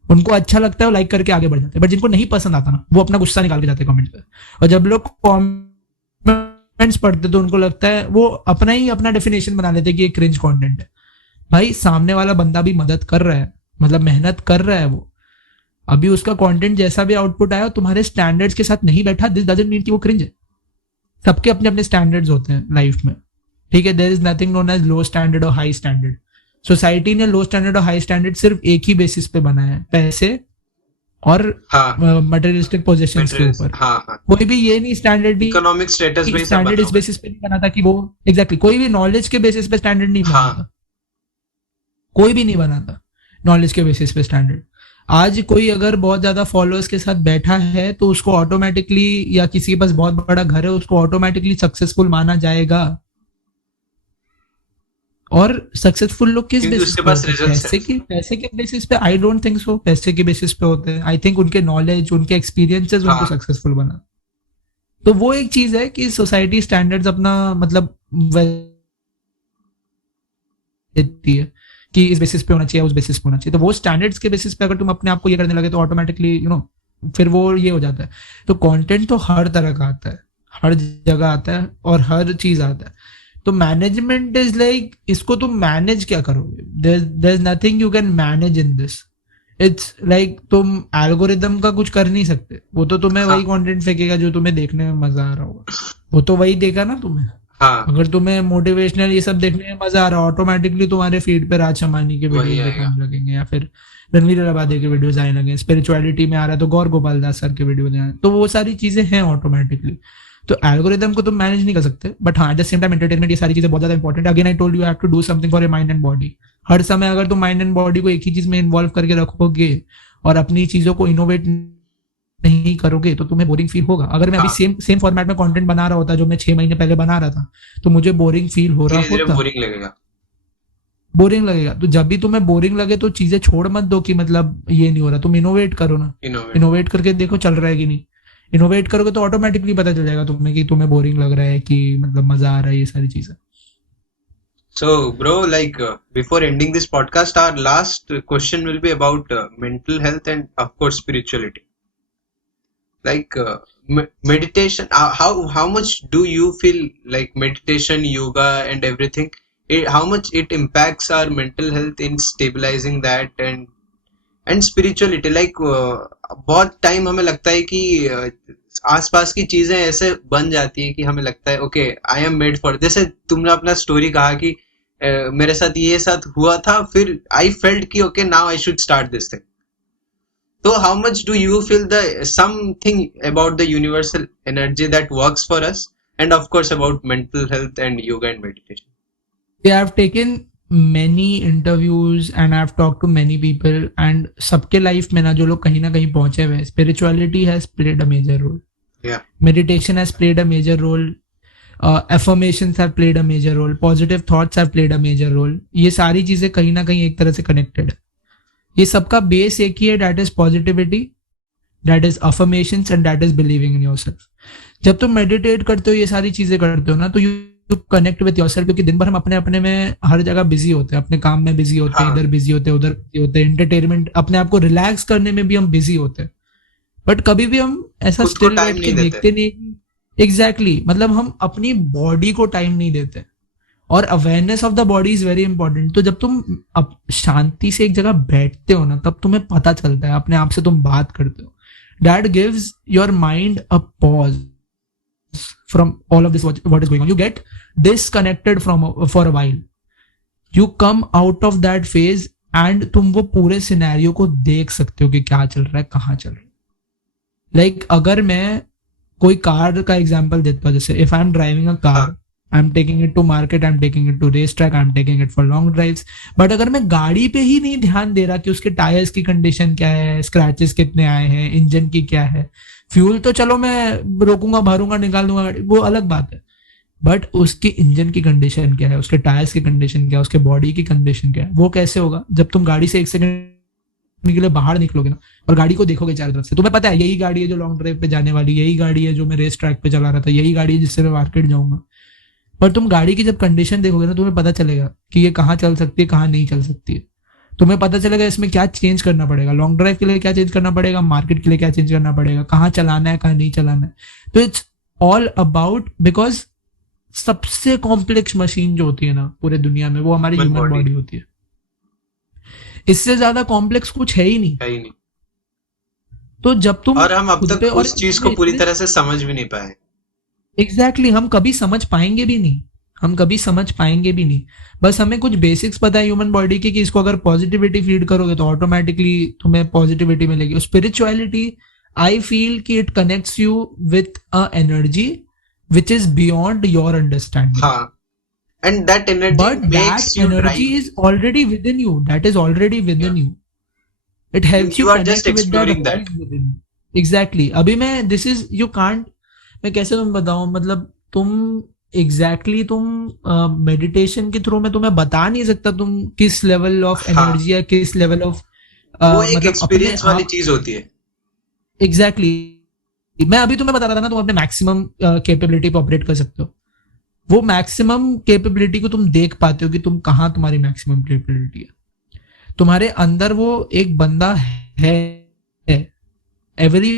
उनको अच्छा लगता है वो लाइक करके आगे बढ़ जाते हैं, बट जिनको नहीं पसंद आता ना वो अपना गुस्सा निकाल के जाते हैं कमेंट पे। और जब लोग कमेंट्स पढ़ते तो उनको लगता है वो अपना ही अपना डेफिनेशन बना लेते हैं कि ये क्रिंज कंटेंट है। भाई सामने वाला बंदा भी मदद कर रहा है, मतलब मेहनत कर रहा है वो, अभी उसका कंटेंट जैसा भी आउटपुट आया तुम्हारे स्टैंडर्ड्स के साथ नहीं बैठा, दिस डजंट मीन कि वो क्रिंज है। सबके अपने अपने स्टैंडर्ड्स होते हैं लाइफ में, ठीक है। There is nothing known as low standard और हाई स्टैंडर्ड। सोसाइटी ने लो स्टैंडर्ड और हाई स्टैंडर्ड सिर्फ एक ही बेसिस पे बनाया है, पैसे और हाँ मटेरियलिस्टिक पोजीशंस के मेटेरियल्स, ऊपर। हाँ हाँ कोई भी ये नहीं स्टैंडर्ड भी इकोनॉमिक स्टेटस पे ही सब स्टैंडर्ड बना इस हुआ है। बेसिस पे नहीं बना था कि वो एग्जैक्टली कोई भी नॉलेज के बेसिस पे स्टैंडर्ड नहीं बना हाँ था, कोई भी नहीं बना था नॉलेज के बेसिस पे स्टैंडर्ड। आज कोई अगर बहुत ज्यादा फॉलोअर्स के साथ बैठा है तो उसको ऑटोमेटिकली, या किसी के पास बहुत बड़ा घर है उसको ऑटोमेटिकली सक्सेसफुल माना जाएगा। और सक्सेसफुल लोग किस क्योंकि बेसिस उसके पे पास होते हैं? रिजल्ट्स है। पैसे के बेसिस पे? आई डोंट थिंक सो पैसे के बेसिस पे होते हैं। आई थिंक उनके नॉलेज, उनके एक्सपीरियंसेस उनको हाँ सक्सेसफुल बना। तो वो एक चीज है कि सोसाइटी स्टैंडर्ड्स अपना मतलब देती है कि इस बेसिस पे होना चाहिए, उस बेसिस पे होना चाहिए। तो वो स्टैंडर्ड्स के बेसिस पे अगर तुम अपने आप को ये करने लगे तो ऑटोमेटिकली फिर वो ये हो जाता है। तो कंटेंट तो हर तरह का आता है, हर जगह आता है और हर चीज आता है। तो मैनेजमेंट इज लाइक, इसको तुम मैनेज क्या करोगे? There is nothing you can manage in this. It's like तुम एल्गोरिदम का कुछ कर नहीं सकते। वो तो तुम्हें वही कंटेंट फेंकेगा जो तुम्हें देखने में मजा आ रहा होगा, वो तो वही देगा ना तुम्हें। हाँ अगर तुम्हें मोटिवेशनल ये सब देखने में मजा आ रहा है, ऑटोमेटिकली तुम्हारे फीड पे राज शमानी के वही वीडियोस आएगा। दिखाने लगेंगे, या फिर रणवीर अलाहाबादी के वीडियोस आने लगे। स्पिरिचुअलिटी में आ रहा है तो गौर गोपाल दास सर के वीडियो आने, तो वो सारी चीजें हैं ऑटोमेटिकली। तो एल्गोरिदम को तुम मैनेज नहीं कर सकते, बट हाँ at the same time entertainment, ये सारी चीजें बहुत ज्यादा इंपॉर्टेंट है। Again I told you have to do something for your mind and body. हर समय अगर तुम माइंड एंड बॉडी को एक ही चीज में इन्वॉल्व करके रखोगे और अपनी चीजों को इनोवेट नहीं करोगे तो तुम्हें बोरिंग फील होगा। अगर मैं अभी हाँ सेम फॉर्मेट में कंटेंट बना रहा होता जो मैं 6 महीने पहले बना रहा था, तो मुझे बोरिंग फील हो रहा धीरे धीरे होता, बोरिंग लगेगा। बोरिंग लगेगा। तो जब भी तुम्हें बोरिंग लगे तो चीजें छोड़ मत दो कि मतलब ये नहीं हो रहा, तुम इनोवेट करो ना। इनोवेट। इनोवेट करके देखो चल रहा है कि नहीं। इनोवेट करोगे तो ऑटोमेटिकली पता चल जाएगा तुम्हें कि तुम्हें बोरिंग लग रहा है कि मतलब मजा आ रहा है, ये सारी चीजें। So, bro, like before ending this podcast, our last question will be about mental health and, of course, spirituality. Like meditation. How much do you feel like meditation, yoga, and everything? How much it impacts our mental health in stabilizing that and spirituality? Like बहुत time हमें लगता है कि आसपास की चीजें ऐसे बन जाती है कि हमें लगता है okay I am made for. जैसे तुमने अपना स्टोरी कहा कि मेरे साथ ये साथ हुआ था, फिर आई फेल्ट कि okay now I should start this thing. तो how much do you feel the something about the universal energy that works for us and of course about mental health and yoga and meditation? I have taken many interviews and I've talked to many people, and सबके life में ना जो लोग कहीं ना कहीं पहुंचे हुए, spirituality has played a major role, Yeah. meditation has played a major role, affirmations have played a major role, positive thoughts have played a major role। ये सारी चीजें कहीं ना कहीं एक तरह से कनेक्टेड है। ये सबका बेस एक ही है, that is positivity, that is affirmations and that is believing in yourself। जब तुम मेडिटेट करते हो, ये सारी चीजें करते हो ना, तो यू कनेक्ट विद योरसेल्फ। क्योंकि दिन भर हम अपने अपने में हर जगह बिजी होते हैं, अपने काम में बिजी होते हैं, हाँ। इधर बिजी होते हैं, उधर बिजी होते हैं, एंटरटेनमेंट, अपने आप को रिलैक्स करने में भी हम बिजी होते हैं। बट कभी भी हम ऐसा खुद को स्टिल time बैठ के नहीं देते। देखते नहीं। एग्जैक्टली मतलब हम अपनी बॉडी को टाइम नहीं देते, और awareness of the body is very important. तो जब तुम अब शांति से एक जगह बैठते हो ना, तब तुम्हें पता चलता है, अपने आप से तुम बात करते हो। That gives your mind a pause from all of this what is going on. You get disconnected from for a while, you come out of that phase and तुम वो पूरे सिनेरियो को देख सकते हो कि क्या चल रहा है, कहाँ चल रहा है। लाइक अगर मैं कोई कार का एग्जांपल देता हूँ, जैसे if I am driving a car, I am taking it to market, I am taking it to race track, I am taking it for long drives. But अगर मैं गाड़ी पे ही नहीं ध्यान दे रहा कि उसके टायर्स की कंडीशन क्या है, स्क्रैचेस कितने आए हैं, इंजन की क्या है, फ्यूल तो चलो मैं रोकूंगा, भरूंगा, निकाल दूंगा गाड़ी, वो अलग बात है। बट उसके इंजन की कंडीशन क्या है, उसके टायर्स की कंडीशन क्या है, उसके बॉडी की कंडीशन क्या है, वो कैसे होगा जब तुम गाड़ी से 1 सेकंड के लिए बाहर निकलोगे ना और गाड़ी को देखोगे चारों तरफ से। तुम्हें पता है यही गाड़ी है जो लॉन्ग ड्राइव पे जाने वाली, यही गाड़ी है जो मैं रेस ट्रैक पे चला रहा था, यही गाड़ी है जिससे मैं मार्केट जाऊंगा। पर तुम गाड़ी की जब कंडीशन देखोगे ना, तुम्हें पता चलेगा कि ये कहाँ चल सकती है, कहाँ नहीं चल सकती है। तुम्हें पता चलेगा इसमें क्या चेंज करना पड़ेगा, लॉन्ग ड्राइव के लिए क्या चेंज करना पड़ेगा, मार्केट के लिए क्या चेंज करना पड़ेगा, कहाँ चलाना है, कहाँ नहीं चलाना है। तो इट्स ऑल अबाउट, बिकॉज सबसे कॉम्प्लेक्स मशीन जो होती है ना पूरे दुनिया में, वो हमारी ह्यूमन बॉडी होती है। इससे ज्यादा कॉम्प्लेक्स कुछ है ही नहीं। है ही नहीं। तो जब तुम और हम अब तक उस चीज को पूरी तरह से समझ भी नहीं पाए। एग्जैक्टली हम कभी समझ पाएंगे भी नहीं, हम कभी समझ पाएंगे भी नहीं। बस हमें कुछ बेसिक्स पता है ह्यूमन बॉडी की कि इसको अगर पॉजिटिविटी फीड करोगे तो ऑटोमेटिकली तुम्हें पॉजिटिविटी मिलेगी। स्पिरिचुअलिटी आई फील कि it connects you with a energy which is beyond your understanding. हाँ, and that energy But makes that you energy drive. is already within you. That is already within you. It helps You you are just connect with that exploring that. voice within you. Exactly. अभी मैं this is you can't, मैं कैसे तुम बताऊं, मतलब तुम exactly तुम meditation के थ्रू मैं तुम्हें बता नहीं सकता तुम किस लेवल ऑफ हाँ। एनर्जी या किस लेवल ऑफ वो एक एक्सपीरियंस वाली चीज होती है। एग्जैक्टली। मैं अभी तुम्हें बता रहा था ना, तुम अपने मैक्सिमम कैपेबिलिटी पे ऑपरेट कर सकते हो। वो मैक्सिमम कैपेबिलिटी को तुम देख पाते हो कि तुम कहाँ तुम्हारी मैक्सिमम कैपेबिलिटी है. तुम्हारे अंदर वो एक बंदा है. Every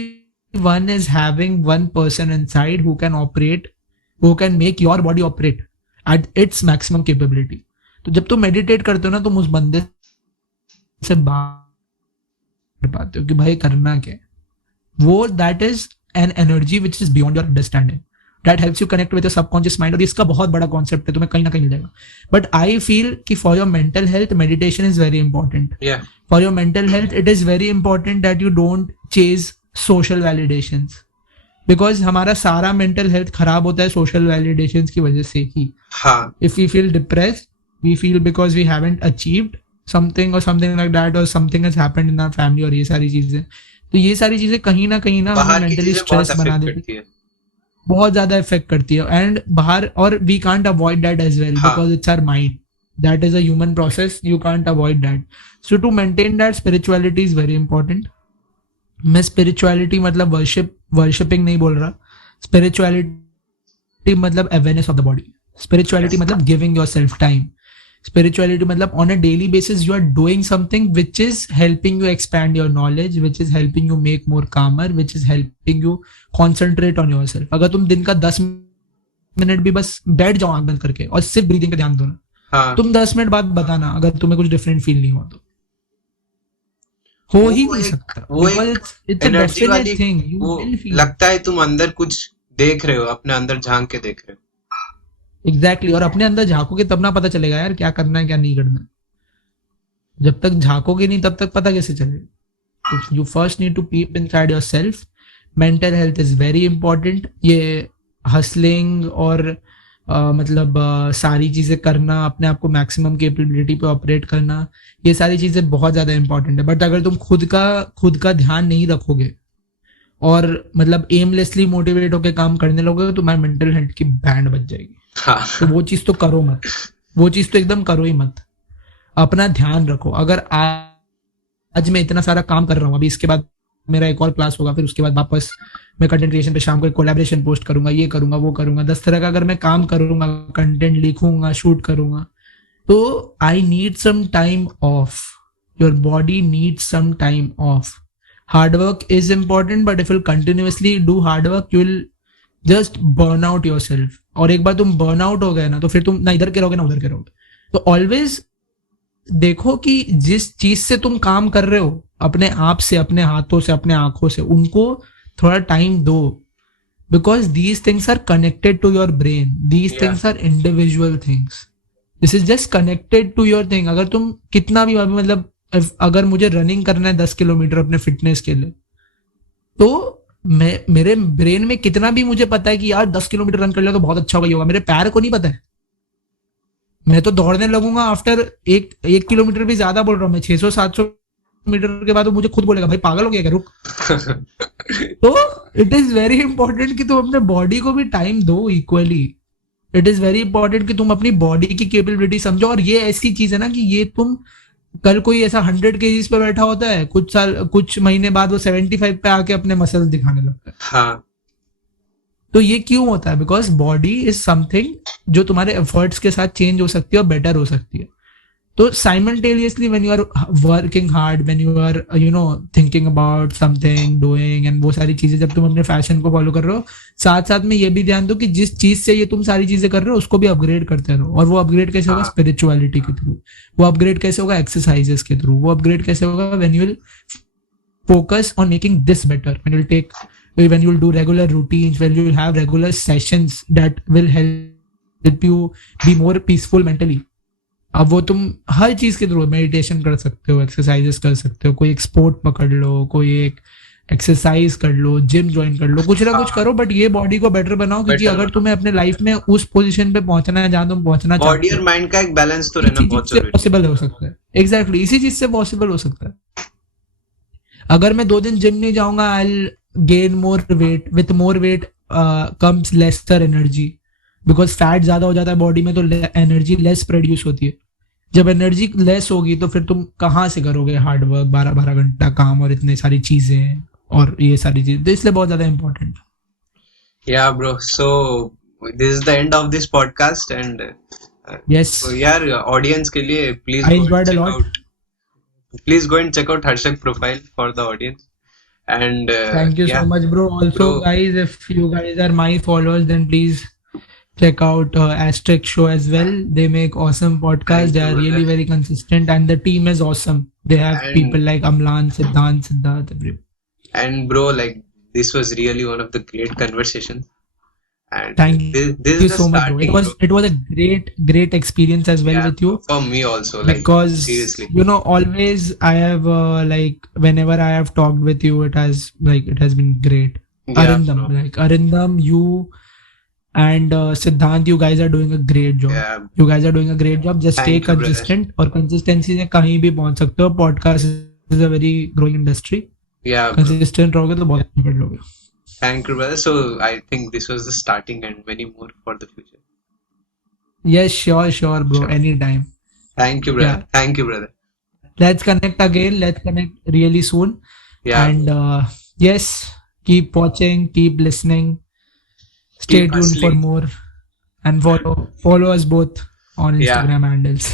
one is having one person inside who can operate, who can make your body operate at its maximum capability. तो जब तुम मेडिटेट करते हो ना, तुम उस बंदे से बात पाते हो कि भाई करना क्या है. वो that is an energy which is beyond your understanding. That helps you connect with your subconscious mind. और इसका बहुत बड़ा कॉन्सेप्ट है, तुम्हें कहीं ना कहीं मिल जाएगा. बट आई फील कि for your mental health meditation is very important. For your mental health it is very important that you don't chase social validations, because हमारा सारा मेंटल हेल्थ खराब होता है सोशल वैलिडेशंस की वजह से ही. If we feel depressed, we feel because we haven't achieved something और समथिंग लाइक दैट, और something has happened in our family, और ये सारी चीजें. तो ये सारी चीजें कहीं ना हमें मेंटली स्ट्रेस बना देती है, बहुत ज्यादा इफेक्ट करती है. एंड बाहर, और we can't avoid that as well because it's our mind. That is a human process, you can't avoid that. So to maintain that spirituality is very important. मैं स्पिरिचुअलिटी मतलब वर्शिपिंग नहीं बोल रहा. Spirituality मतलब awareness of the body. Spirituality मतलब giving your self time. Spirituality मतलब on a daily basis you are doing something which is helping you expand your knowledge, which is helping you make more calmer, which is helping you concentrate on yourself. अगर तुम दिन का 10 minute भी बस बैठ जाओ आंख बंद करके और सिर्फ ब्रीदिंग पे ध्यान दो ना, तुम 10 मिनट बाद बताना अगर तुम्हें कुछ डिफरेंट फील नहीं हुआ तो. हो ही नहीं सकता. वो एक एनर्जी वाली थिंग, वो लगता है तुम अंदर कुछ देख रहे हो, अपने अंदर झांक के देख रहे हो. एग्जैक्टली. और अपने अंदर झांकोगे तब ना पता चलेगा यार क्या करना है क्या नहीं करना है. जब तक झांकोगे नहीं तब तक पता कैसे चलेगा. You first need to peep inside yourself. Mental health is very important. ये हसलिंग और मतलब सारी चीजें करना, अपने आप को मैक्सिमम कैपेबिलिटी पे ऑपरेट करना, ये सारी चीजें बहुत ज्यादा इंपॉर्टेंट है. बट अगर तुम खुद का ध्यान नहीं रखोगे और मतलब एमलेसली मोटिवेट होकर काम करने लगोगे तो तुम्हारी मेंटल हेल्थ की बैंड बज जाएगी. तो वो चीज तो करो मत. वो चीज तो एकदम करो ही मत. अपना ध्यान रखो. अगर आज मैं इतना सारा काम कर रहा हूँ, अभी इसके बाद मेरा एक और क्लास होगा, फिर उसके बाद वापस मैं कंटेंट क्रिएशन पे शाम को एक कोलैबोरेशन पोस्ट करूंगा, ये करूंगा वो करूंगा, 10 तरह का अगर मैं काम करूंगा, कंटेंट लिखूंगा, शूट करूंगा, तो I need some time off. Your body needs some time off. Hard work is important, but if you continuously do hard work you will just burn out yourself. और एक बार तुम burn out हो गए ना तो फिर तुम ना इधर के रहोगे ना उधर के रहोगे. तो ऑलवेज देखो कि जिस चीज से तुम काम कर रहे हो, अपने आप से, अपने हाथों से, अपने आंखों से, उनको थोड़ा टाइम दो. Because these things are connected to your brain. These things are individual things. This is just connected to your thing. अगर तुम कितना भी मतलब अगर मुझे रनिंग करना है 10 किलोमीटर अपने फिटनेस के लिए, तो मेरे ब्रेन में कितना भी मुझे पता है कि यार 10 किलोमीटर रन कर लिया तो बहुत अच्छा होगा, मेरे पैर को नहीं पता है. मैं तो दौड़ने लगूंगा आफ्टर एक किलोमीटर भी ज्यादा बोल रहा हूँ मैं, 600-700 मीटर के बाद वो मुझे खुद बोलेगा भाई पागल हो गया क्या, रुक. तो इट इज वेरी इंपॉर्टेंट कि तुम अपने बॉडी को भी टाइम दो equally. It is very important कि तुम अपनी बॉडी की कैपेबिलिटी समझो. और ये ऐसी चीज है ना कि ये तुम कल कोई ऐसा 100 kgs पे बैठा होता है, कुछ महीने बाद वो 75 पे आके अपने मसल्स दिखाने लगता है. हाँ. तो ये क्यों होता है? बिकॉज बॉडी इज समथिंग जो तुम्हारे एफर्ट्स के साथ चेंज हो सकती है और बेटर हो सकती है. तो simultaneously when you are working hard, when you are thinking about something, doing and वो सारी चीजें, जब तुम अपने फैशन को फॉलो कर रहे हो, साथ साथ में ये भी ध्यान दो कि जिस चीज से ये तुम सारी चीजें कर रहे हो उसको भी अपग्रेड करते रहो. और वो अपग्रेड कैसे होगा? स्पिरिचुअलिटी के थ्रू. वो अपग्रेड कैसे होगा? एक्सरसाइजेस के थ्रू. वो अपग्रेड कैसे होगा? When you will focus on making this better, when you will do regular routines, when you will have regular sessions that will help you be more peaceful mentally. अब वो तुम हर चीज के through meditation कर सकते हो, एक्सरसाइजेस कर सकते हो, कोई एक स्पोर्ट पकड़ लो, कोई एक एक्सरसाइज कर लो, जिम ज्वाइन कर लो, कुछ ना कुछ करो, बट ये बॉडी को बेटर बनाओ. क्योंकि अगर तुम्हें अपने लाइफ में उस पोजीशन पे पहुंचना है जहां तुम पहुंचना चाहते हो, बॉडी और माइंड का एक बैलेंस तो रहना बहुत जरूरी है. पॉसिबल हो सकता है. एग्जैक्टली, इसी चीज से पॉसिबल हो सकता है. अगर मैं 2 दिन जिम नहीं जाऊंगा, आई gain more weight. With more weight comes lesser energy, because fat ज्यादा हो जाता है बॉडी में तो एनर्जी लेस प्रोड्यूस होती है. जब एनर्जी लेस होगी तो फिर तुम कहाँ से करोगे हार्ड वर्क, 12-12 घंटा काम और इतने सारी चीजें और ये सारी चीजें. तो इसलिए बहुत ज्यादा important. Yeah bro, so this is the end of this podcast, and Yes, so यार audience के लिए please I go and enjoyed a check lot. out. Please go and check out Harshak profile for the audience. And Thank you yeah, so much, bro. Also, bro. guys, if you guys are my followers, then please check out Asterisk Show as well. They make awesome podcasts. Thank They you, are brother. really very consistent, and the team is awesome. They have And- people like Amlan, Siddhant, Siddharth, everyone. And bro, like this was really one of the great conversations. And Thank this you is the so much, bro. starting, It was a great experience as well Yeah, with you. for me also, like Because seriously. you know, always I have like whenever I have talked with you, it has been great. Yeah, Arindam, bro. like Arindam, you and Siddhant, you guys are doing a great job. Yeah, You guys are doing a great job. Just Thank stay you, brother. consistent. और consistency से कहीं भी पहुंच सकते हो. Podcast is a very growing industry. yeah, bro. Consistent रहोगे तो बहुत आगे बढ़ लोगे. Thank you, brother. So I think this was the starting, and many more for the future. Yes, sure, bro. Sure. Anytime. Thank you, brother. Yeah. Thank you, brother. Let's connect again. Let's connect really soon. Yeah, And yes, keep watching, keep listening. Stay Keep tuned for hustling. more, and follow us both on Yeah. Instagram handles.